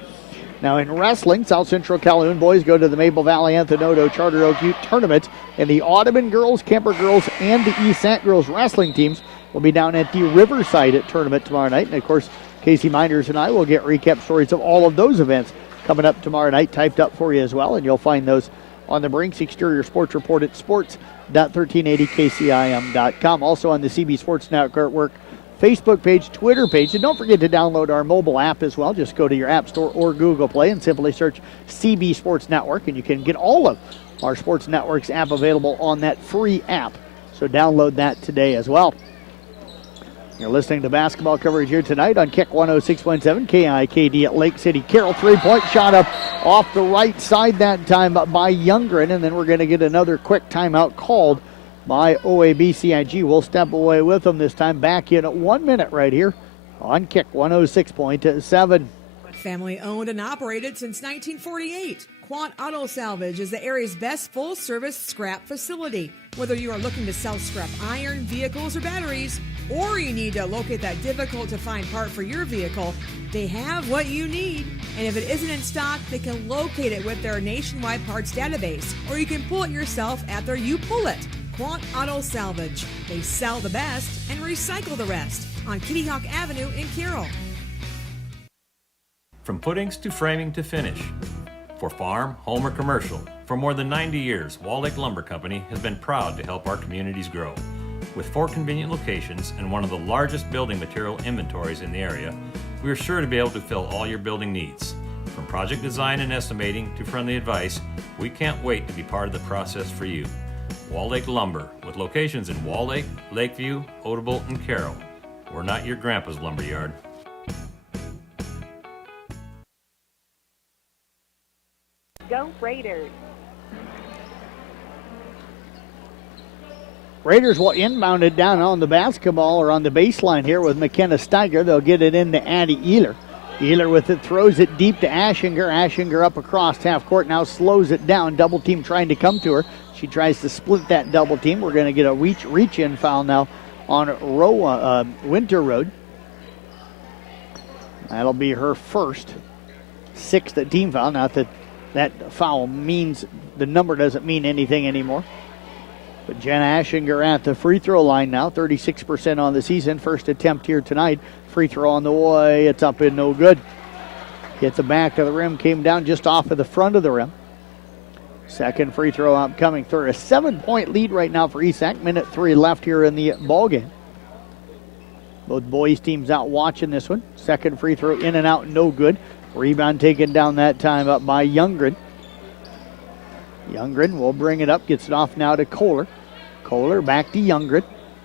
Now in wrestling, South Central Calhoun boys go to the Maple Valley Anthenoto Charter Oak Ute Tournament, and the Audubon girls, Kemper girls, and the East Sac girls wrestling teams will be down at the Riverside tournament tomorrow night. And of course, Casey Miners and I will get recap stories of all of those events coming up tomorrow night, typed up for you as well, and you'll find those on the Brinks Exterior Sports Report at sports.1380kcim.com. Also on the CB Sports Network Facebook page, Twitter page, and don't forget to download our mobile app as well. Just go to your App Store or Google Play and simply search CB Sports Network, and you can get all of our Sports Network's app available on that free app. So download that today as well. You're listening to basketball coverage here tonight on Kick 106.7 KIKD at Lake City. Carroll, three-point shot up off the right side that time by Youngren, and then we're going to get another quick timeout called by OABCIG. We'll step away with them this time. Back in at 1 minute right here on Kick 106.7. Family owned and operated since 1948. Quant Auto Salvage is the area's best full-service scrap facility. Whether you are looking to sell scrap iron, vehicles, or batteries, or you need to locate that difficult-to-find part for your vehicle, they have what you need. And if it isn't in stock, they can locate it with their nationwide parts database, or you can pull it yourself at their You Pull It. Quant Auto Salvage. They sell the best and recycle the rest on Kitty Hawk Avenue in Carroll. From footings to framing to finish. For farm, home, or commercial, for more than 90 years, Wall Lake Lumber Company has been proud to help our communities grow. With 4 convenient locations and one of the largest building material inventories in the area, we are sure to be able to fill all your building needs. From project design and estimating to friendly advice, we can't wait to be part of the process for you. Wall Lake Lumber, with locations in Wall Lake, Lakeview, Odebolt, and Carroll. We're not your grandpa's lumberyard. Go Raiders! Raiders will inbound it down on the basketball or on the baseline here with McKenna Steiger. They'll get it into Addie Ehler. Ehler with it, throws it deep to Ashinger. Ashinger up across half court, now slows it down. Double team trying to come to her. She tries to split that double team. We're going to get a reach-in foul now on Winter Road. That'll be her first, 6th team foul. Not that that foul means, the number doesn't mean anything anymore. But Jenna Ashinger at the free throw line now, 36% on the season. First attempt here tonight. Free throw on the way, it's up and no good. Hit the back of the rim, came down just off of the front of the rim. Second free throw upcoming for a 7-point lead right now for ESAC. Minute 3 left here in the ball game. Both boys teams out watching this one. Second free throw in and out, no good. Rebound taken down that time up by Youngren. Youngren will bring it up, gets it off now to Kohler. Kohler back to Youngren.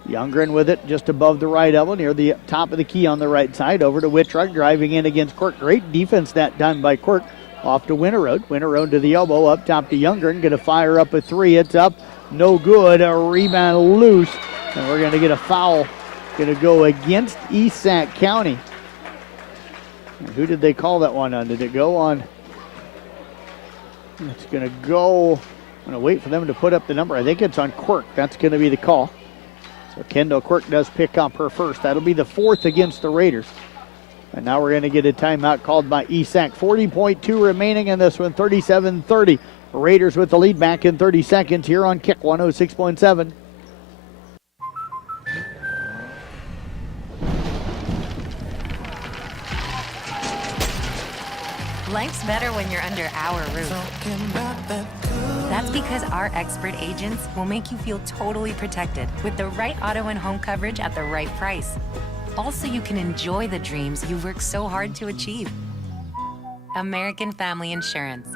Youngren with it just above the right elbow near the top of the key on the right side. Over to Wittrock, driving in against Quirk. Great defense that time by Quirk. Off to Winterroad. Winterroad to the elbow, up top to Youngren. Going to fire up a 3. It's up, no good. A rebound loose. And we're going to get a foul. Going to go against East Sac County. And who did they call that one on? Did it go on? It's going to go. I'm going to wait for them to put up the number. I think it's on Quirk. That's going to be the call. So Kendall Quirk does pick up her first. That'll be the 4th against the Raiders. And now we're going to get a timeout called by ESAC. 40.2 remaining in this one, 37-30. Raiders with the lead back in 30 seconds here on Kick 106.7. Life's better when you're under our roof. That's because our expert agents will make you feel totally protected with the right auto and home coverage at the right price. Also, you can enjoy the dreams you've worked so hard to achieve. American Family Insurance.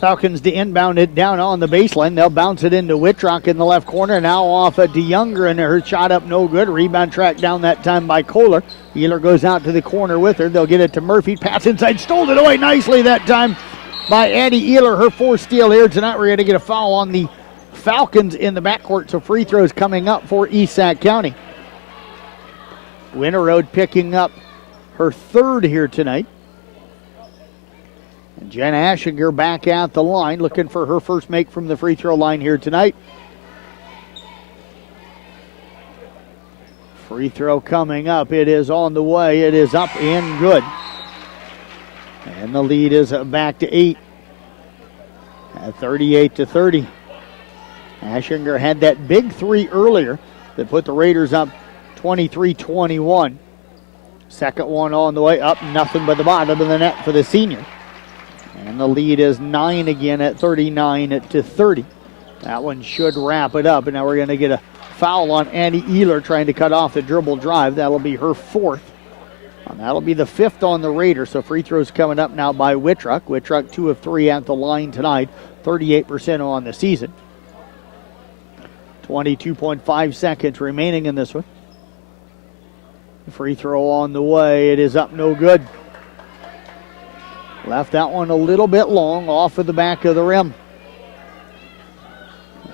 Falcons to inbound it down on the baseline. They'll bounce it into Whitrock in the left corner. Now off to Younger, and her shot up no good. Rebound tracked down that time by Kohler. Ealer goes out to the corner with her. They'll get it to Murphy. Pass inside, stole it away nicely that time by Addie Ealer. Her fourth steal here tonight. We're going to get a foul on the Falcons in the backcourt, so free throws coming up for East Sac County. Winterode picking up her third here tonight. And Jen Aschinger back at the line, looking for her first make from the free throw line here tonight. Free throw coming up. It is on the way. It is up and good. And the lead is back to 8 at 38-30. Aschinger had that big three earlier that put the Raiders up 23-21. Second one on the way up, nothing but the bottom of the net for the senior. And the lead is 9 again at 39-30. That one should wrap it up. And now we're going to get a foul on Annie Ealer trying to cut off the dribble drive. That'll be her fourth. And that'll be the fifth on the Raiders. So free throws coming up now by Whitrock. Whitrock 2 of 3 at the line tonight. 38% on the season. 22.5 seconds remaining in this one. Free throw on the way. It is up no good. Left that one a little bit long off of the back of the rim.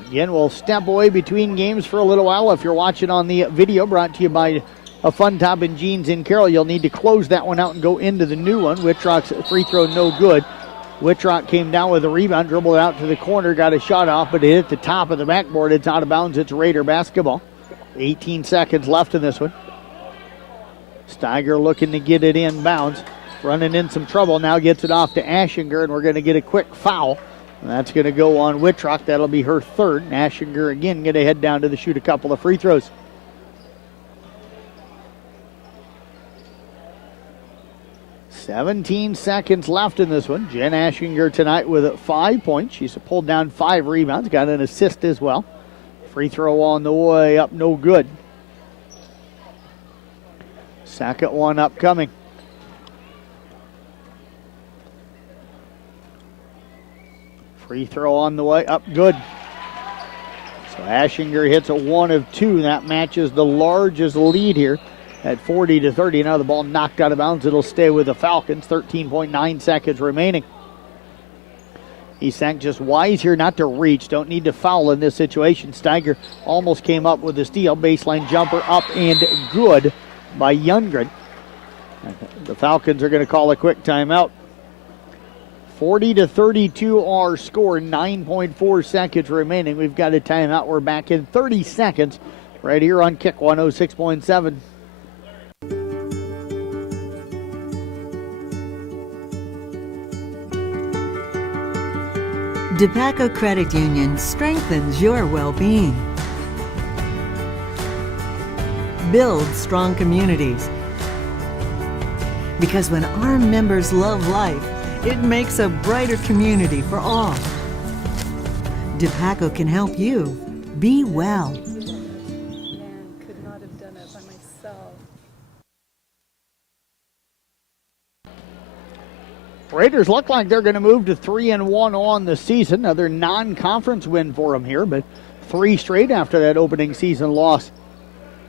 Again, we'll step away between games for a little while. If you're watching on the video brought to you by a Fun Top and Jeans in Carroll, you'll need to close that one out and go into the new one. Whitrock's free throw no good. Whitrock came down with a rebound, dribbled out to the corner, got a shot off, but it hit the top of the backboard. It's out of bounds. It's Raider basketball. 18 seconds left in this one. Steiger looking to get it in bounds. Running in some trouble, now gets it off to Aschinger, and we're going to get a quick foul. And that's going to go on Whitrock. That'll be her third. And Aschinger again going to head down to the shoot a couple of free throws. "17 seconds left in this one. Jen Aschinger tonight with 5 points. She's pulled down 5 rebounds, got an assist as well. Free throw on the way up, no good. Second one upcoming. Free throw on the way, up good. So Aschinger hits a 1 of 2. That matches the largest lead here at 40-30. Now the ball knocked out of bounds. It'll stay with the Falcons. 13.9 seconds remaining. East Sac just wise here not to reach. Don't need to foul in this situation. Steiger almost came up with a steal. Baseline jumper up and good by Youngren. The Falcons are going to call a quick timeout. 40-32 our score, 9.4 seconds remaining. We've got a timeout. We're back in 30 seconds right here on Kick 106.7. DePaco Credit Union strengthens your well-being. Build strong communities. Because when our members love life, it makes a brighter community for all. DePaco can help you be well. Could not have done it by myself. Raiders look like they're going to move to 3-1 on the season. Another non-conference win for them here, but 3 straight after that opening season loss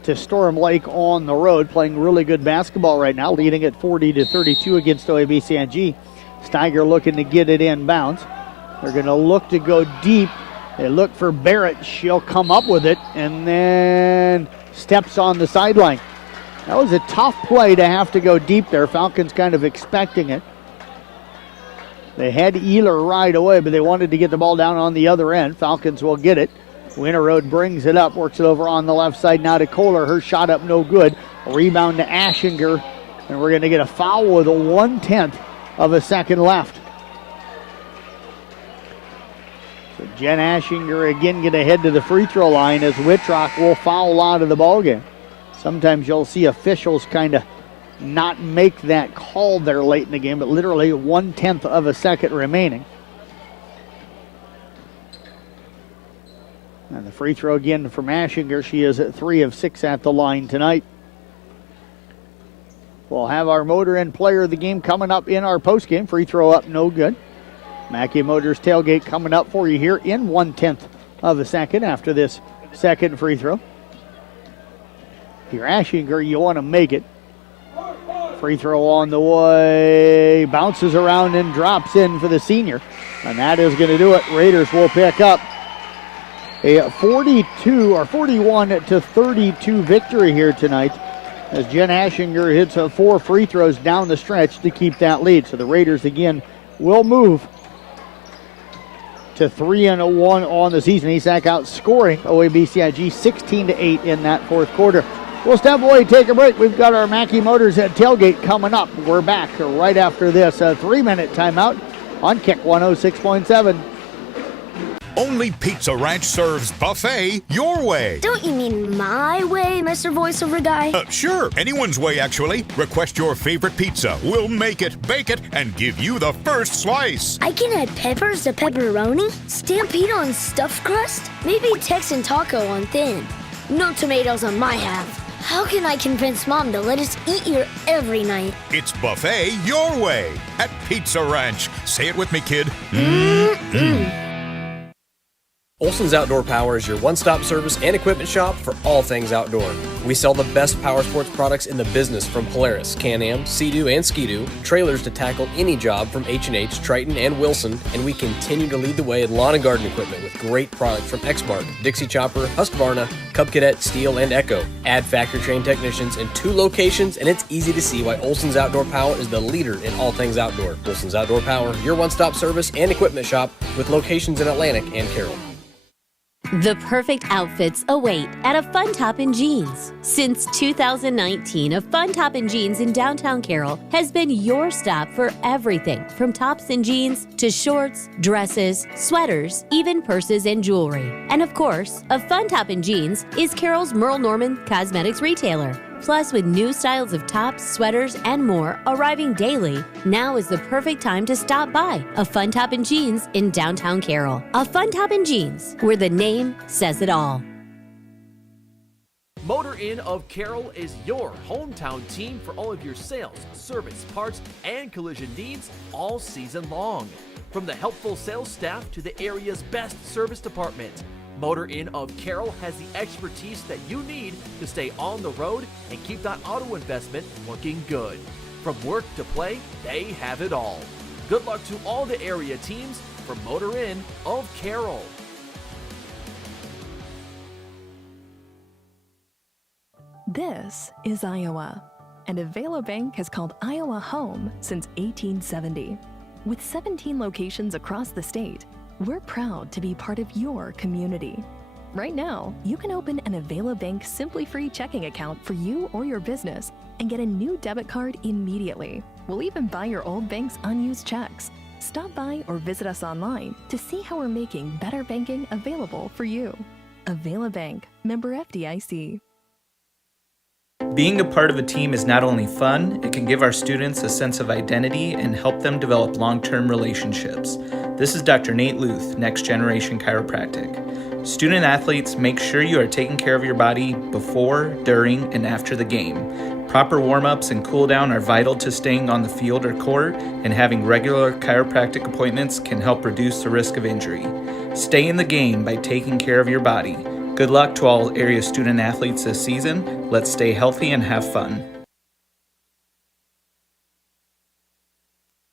to Storm Lake on the road. Playing really good basketball right now, leading at 40-32 against OABCIG. Steiger looking to get it in bounds. They're going to look to go deep. They look for Barrett. She'll come up with it and then steps on the sideline. That was a tough play to have to go deep there. Falcons kind of expecting it. They had Ealer right away, but they wanted to get the ball down on the other end. Falcons will get it. Winterode brings it up, works it over on the left side now to Kohler. Her shot up no good. A rebound to Aschinger, and we're going to get a foul with a 1/10 of a second left. So Jen Ashinger again going to head to the free throw line as Wittrock will foul out of the ballgame. Sometimes you'll see officials kind of not make that call there late in the game, but literally 1/10 of a second remaining. And the free throw again from Ashinger. She is at 3 of 6 at the line tonight. We'll have our Motor Inn player of the game coming up in our postgame. Free throw up, no good. Mackey Motors tailgate coming up for you here in 1/10 of a second after this second free throw. If you're Ashinger, you want to make it. Free throw on the way. Bounces around and drops in for the senior. And that is going to do it. Raiders will pick up a 41-32 victory here tonight as Jen Ashinger hits 4 free throws down the stretch to keep that lead. So the Raiders again will move to 3-1 on the season. ESAC outscoring OABCIG 16-8 in that fourth quarter. We'll step away, take a break. We've got our Mackey Motors at tailgate coming up. We're back right after this 3-minute timeout on Kick 106.7. Only Pizza Ranch serves buffet your way. Don't you mean my way, Mr. Voiceover Guy? Sure, anyone's way, actually. Request your favorite pizza. We'll make it, bake it, and give you the first slice. I can add peppers to pepperoni, Stampede on stuffed crust, maybe Texan taco on thin. No tomatoes on my half. How can I convince Mom to let us eat here every night? It's buffet your way at Pizza Ranch. Say it with me, kid. Olson's Outdoor Power is your one-stop service and equipment shop for all things outdoor. We sell the best power sports products in the business from Polaris, Can-Am, Sea-Doo, and Ski-Doo, trailers to tackle any job from H&H, Triton, and Wilson, and we continue to lead the way in lawn and garden equipment with great products from Exmark, Dixie Chopper, Husqvarna, Cub Cadet, Steel, and Echo. Add factory-trained technicians in 2 locations, and it's easy to see why Olson's Outdoor Power is the leader in all things outdoor. Olson's Outdoor Power, your one-stop service and equipment shop with locations in Atlantic and Carroll. The perfect outfits await at a Fun Top in Jeans. Since 2019, a Fun Top in Jeans in downtown Carroll has been your stop for everything from tops and jeans to shorts, dresses, sweaters, even purses and jewelry. And of course, a Fun Top in Jeans is Carroll's Merle Norman cosmetics retailer. Plus, with new styles of tops, sweaters, and more arriving daily, now is the perfect time to stop by a Fun Top in Jeans in downtown Carroll. A Fun Top in Jeans, where the name says it all. Motor Inn of Carroll is your hometown team for all of your sales, service, parts, and collision needs all season long. From the helpful sales staff to the area's best service department, Motor Inn of Carroll has the expertise that you need to stay on the road and keep that auto investment looking good. From work to play, they have it all. Good luck to all the area teams from Motor Inn of Carroll. This is Iowa, and Avelo Bank has called Iowa home since 1870. With 17 locations across the state, we're proud to be part of your community. Right now, you can open an Avelo Bank Simply Free checking account for you or your business and get a new debit card immediately. We'll even buy your old bank's unused checks. Stop by or visit us online to see how we're making better banking available for you. Avelo Bank, member FDIC. Being a part of a team is not only fun, it can give our students a sense of identity and help them develop long-term relationships. This is Dr. Nate Luth, Next Generation Chiropractic. Student athletes, make sure you are taking care of your body before, during, and after the game. Proper warm-ups and cool-down are vital to staying on the field or court, and having regular chiropractic appointments can help reduce the risk of injury. Stay in the game by taking care of your body. Good luck to all area student athletes this season. Let's stay healthy and have fun.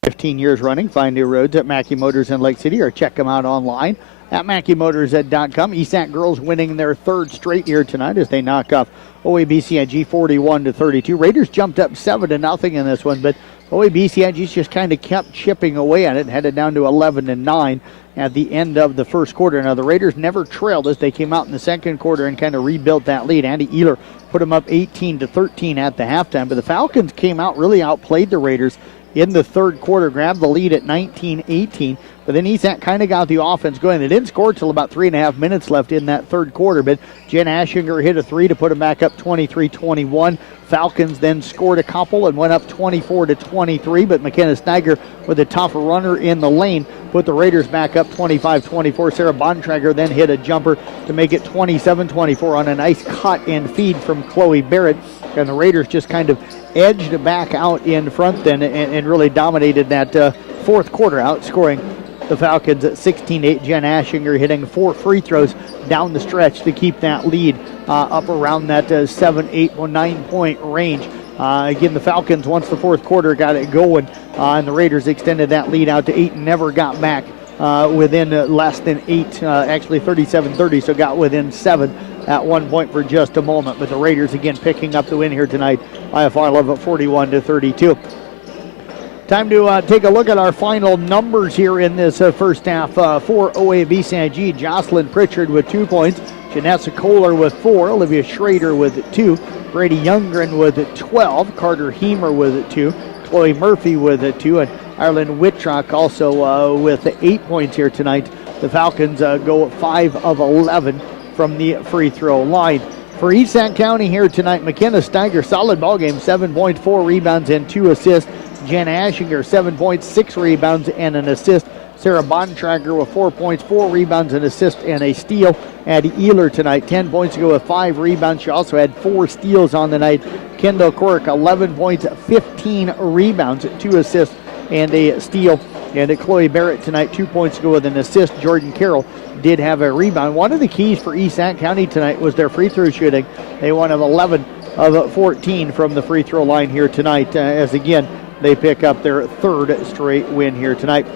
15 years running. Find new roads at Mackey Motors in Lake City or check them out online at MackeyMotors.com. ESAC girls winning their 3rd straight year tonight as they knock off OABCIG 41-32. Raiders jumped up 7-0 in this one, but OABCIG just kind of kept chipping away at it and headed down to 11-9 at the end of the first quarter. Now, the Raiders never trailed as they came out in the second quarter and kind of rebuilt that lead. Andy Ehler put them up 18-13 at the halftime, but the Falcons came out, really outplayed the Raiders in the third quarter, grabbed the lead at 19-18. but then ESAC kind of got the offense going. They didn't score till about 3.5 minutes left in that third quarter, but Jen Aschinger hit a three to put them back up 23-21. Falcons then scored a couple and went up 24-23, but McKenna Steiger with a tough runner in the lane put the Raiders back up 25-24. Sarah Bontrager then hit a jumper to make it 27-24 on a nice cut and feed from Chloe Barrett, and the Raiders just kind of edged back out in front then and really dominated that fourth quarter, outscoring the Falcons at 16-8. Jen Aschinger hitting 4 free throws down the stretch to keep that lead up around that 7, 8, or 9 point range. Again, the Falcons, once the fourth quarter got it going, and the Raiders extended that lead out to 8 and never got back within less than 8, actually 37-30, so got within 7 at one point for just a moment. But the Raiders again picking up the win here tonight by a final of 41-32. Time to take a look at our final numbers here in this first half for OABCIG. Jocelyn Pritchard with 2 points. Janessa Kohler with 4. Olivia Schrader with 2. Brady Youngren with 12. Carter Heemer with 2. Chloe Murphy with 2. And Ireland Whitrock also with 8 points here tonight. The Falcons go 5 of 11 from the free throw line. For East County here tonight, McKenna Steiger, solid ball game, 7 points, 4 rebounds, and 2 assists. Jen Aschinger, 7 points, 6 rebounds, and an assist. Sarah Bontrager with 4 points, 4 rebounds, an assist, and a steal. Addie Ehler tonight, 10 points to go with 5 rebounds. She also had 4 steals on the night. Kendall Quirk, 11 points, 15 rebounds, 2 assists, and a steal. And Chloe Barrett tonight, 2 points to go with an assist. Jordan Carroll did have a rebound. One of the keys for East County tonight was their free throw shooting. They won 11 of 14 from the free throw line here tonight, as again, they pick up their 3rd straight win here tonight.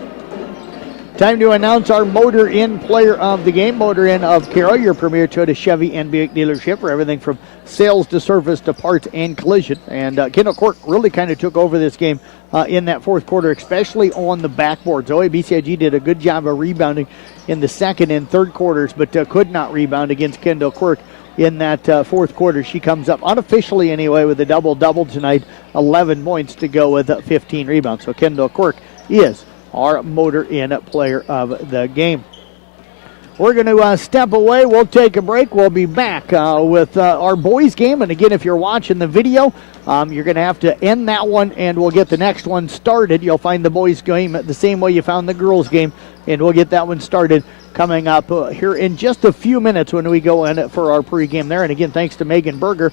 Time to announce our Motor Inn player of the game. Motor Inn of Carroll, your premier Toyota, Chevy, and Buick dealership for everything from sales to service to parts and collision. And Kendall Quirk really kind of took over this game in that fourth quarter, especially on the backboards. OABCIG did a good job of rebounding in the second and third quarters, but could not rebound against Kendall Quirk in that fourth quarter. She comes up unofficially anyway with a double-double tonight, 11 points to go with 15 rebounds. So Kendall Quirk is our Motor Inn player of the game. We're going to step away. We'll take a break. We'll be back with our boys game. And again, if you're watching the video, you're going to have to end that one, and we'll get the next one started. You'll find the boys game the same way you found the girls game, and we'll get that one started coming up here in just a few minutes when we go in for our pregame there. And again, thanks to Megan Berger.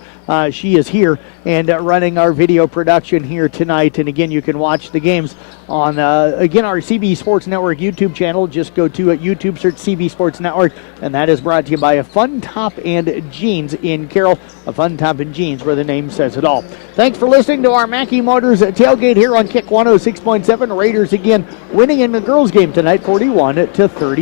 She is here and running our video production here tonight. And again, you can watch the games on, again, our CB Sports Network YouTube channel. Just go to YouTube, search CB Sports Network, and that is brought to you by a Fun Top and Jeans in Carroll. A Fun Top and Jeans, where the name says it all. Thanks for listening to our Mackey Motors tailgate here on Kick 106.7. Raiders again winning in the girls game tonight, 41-30.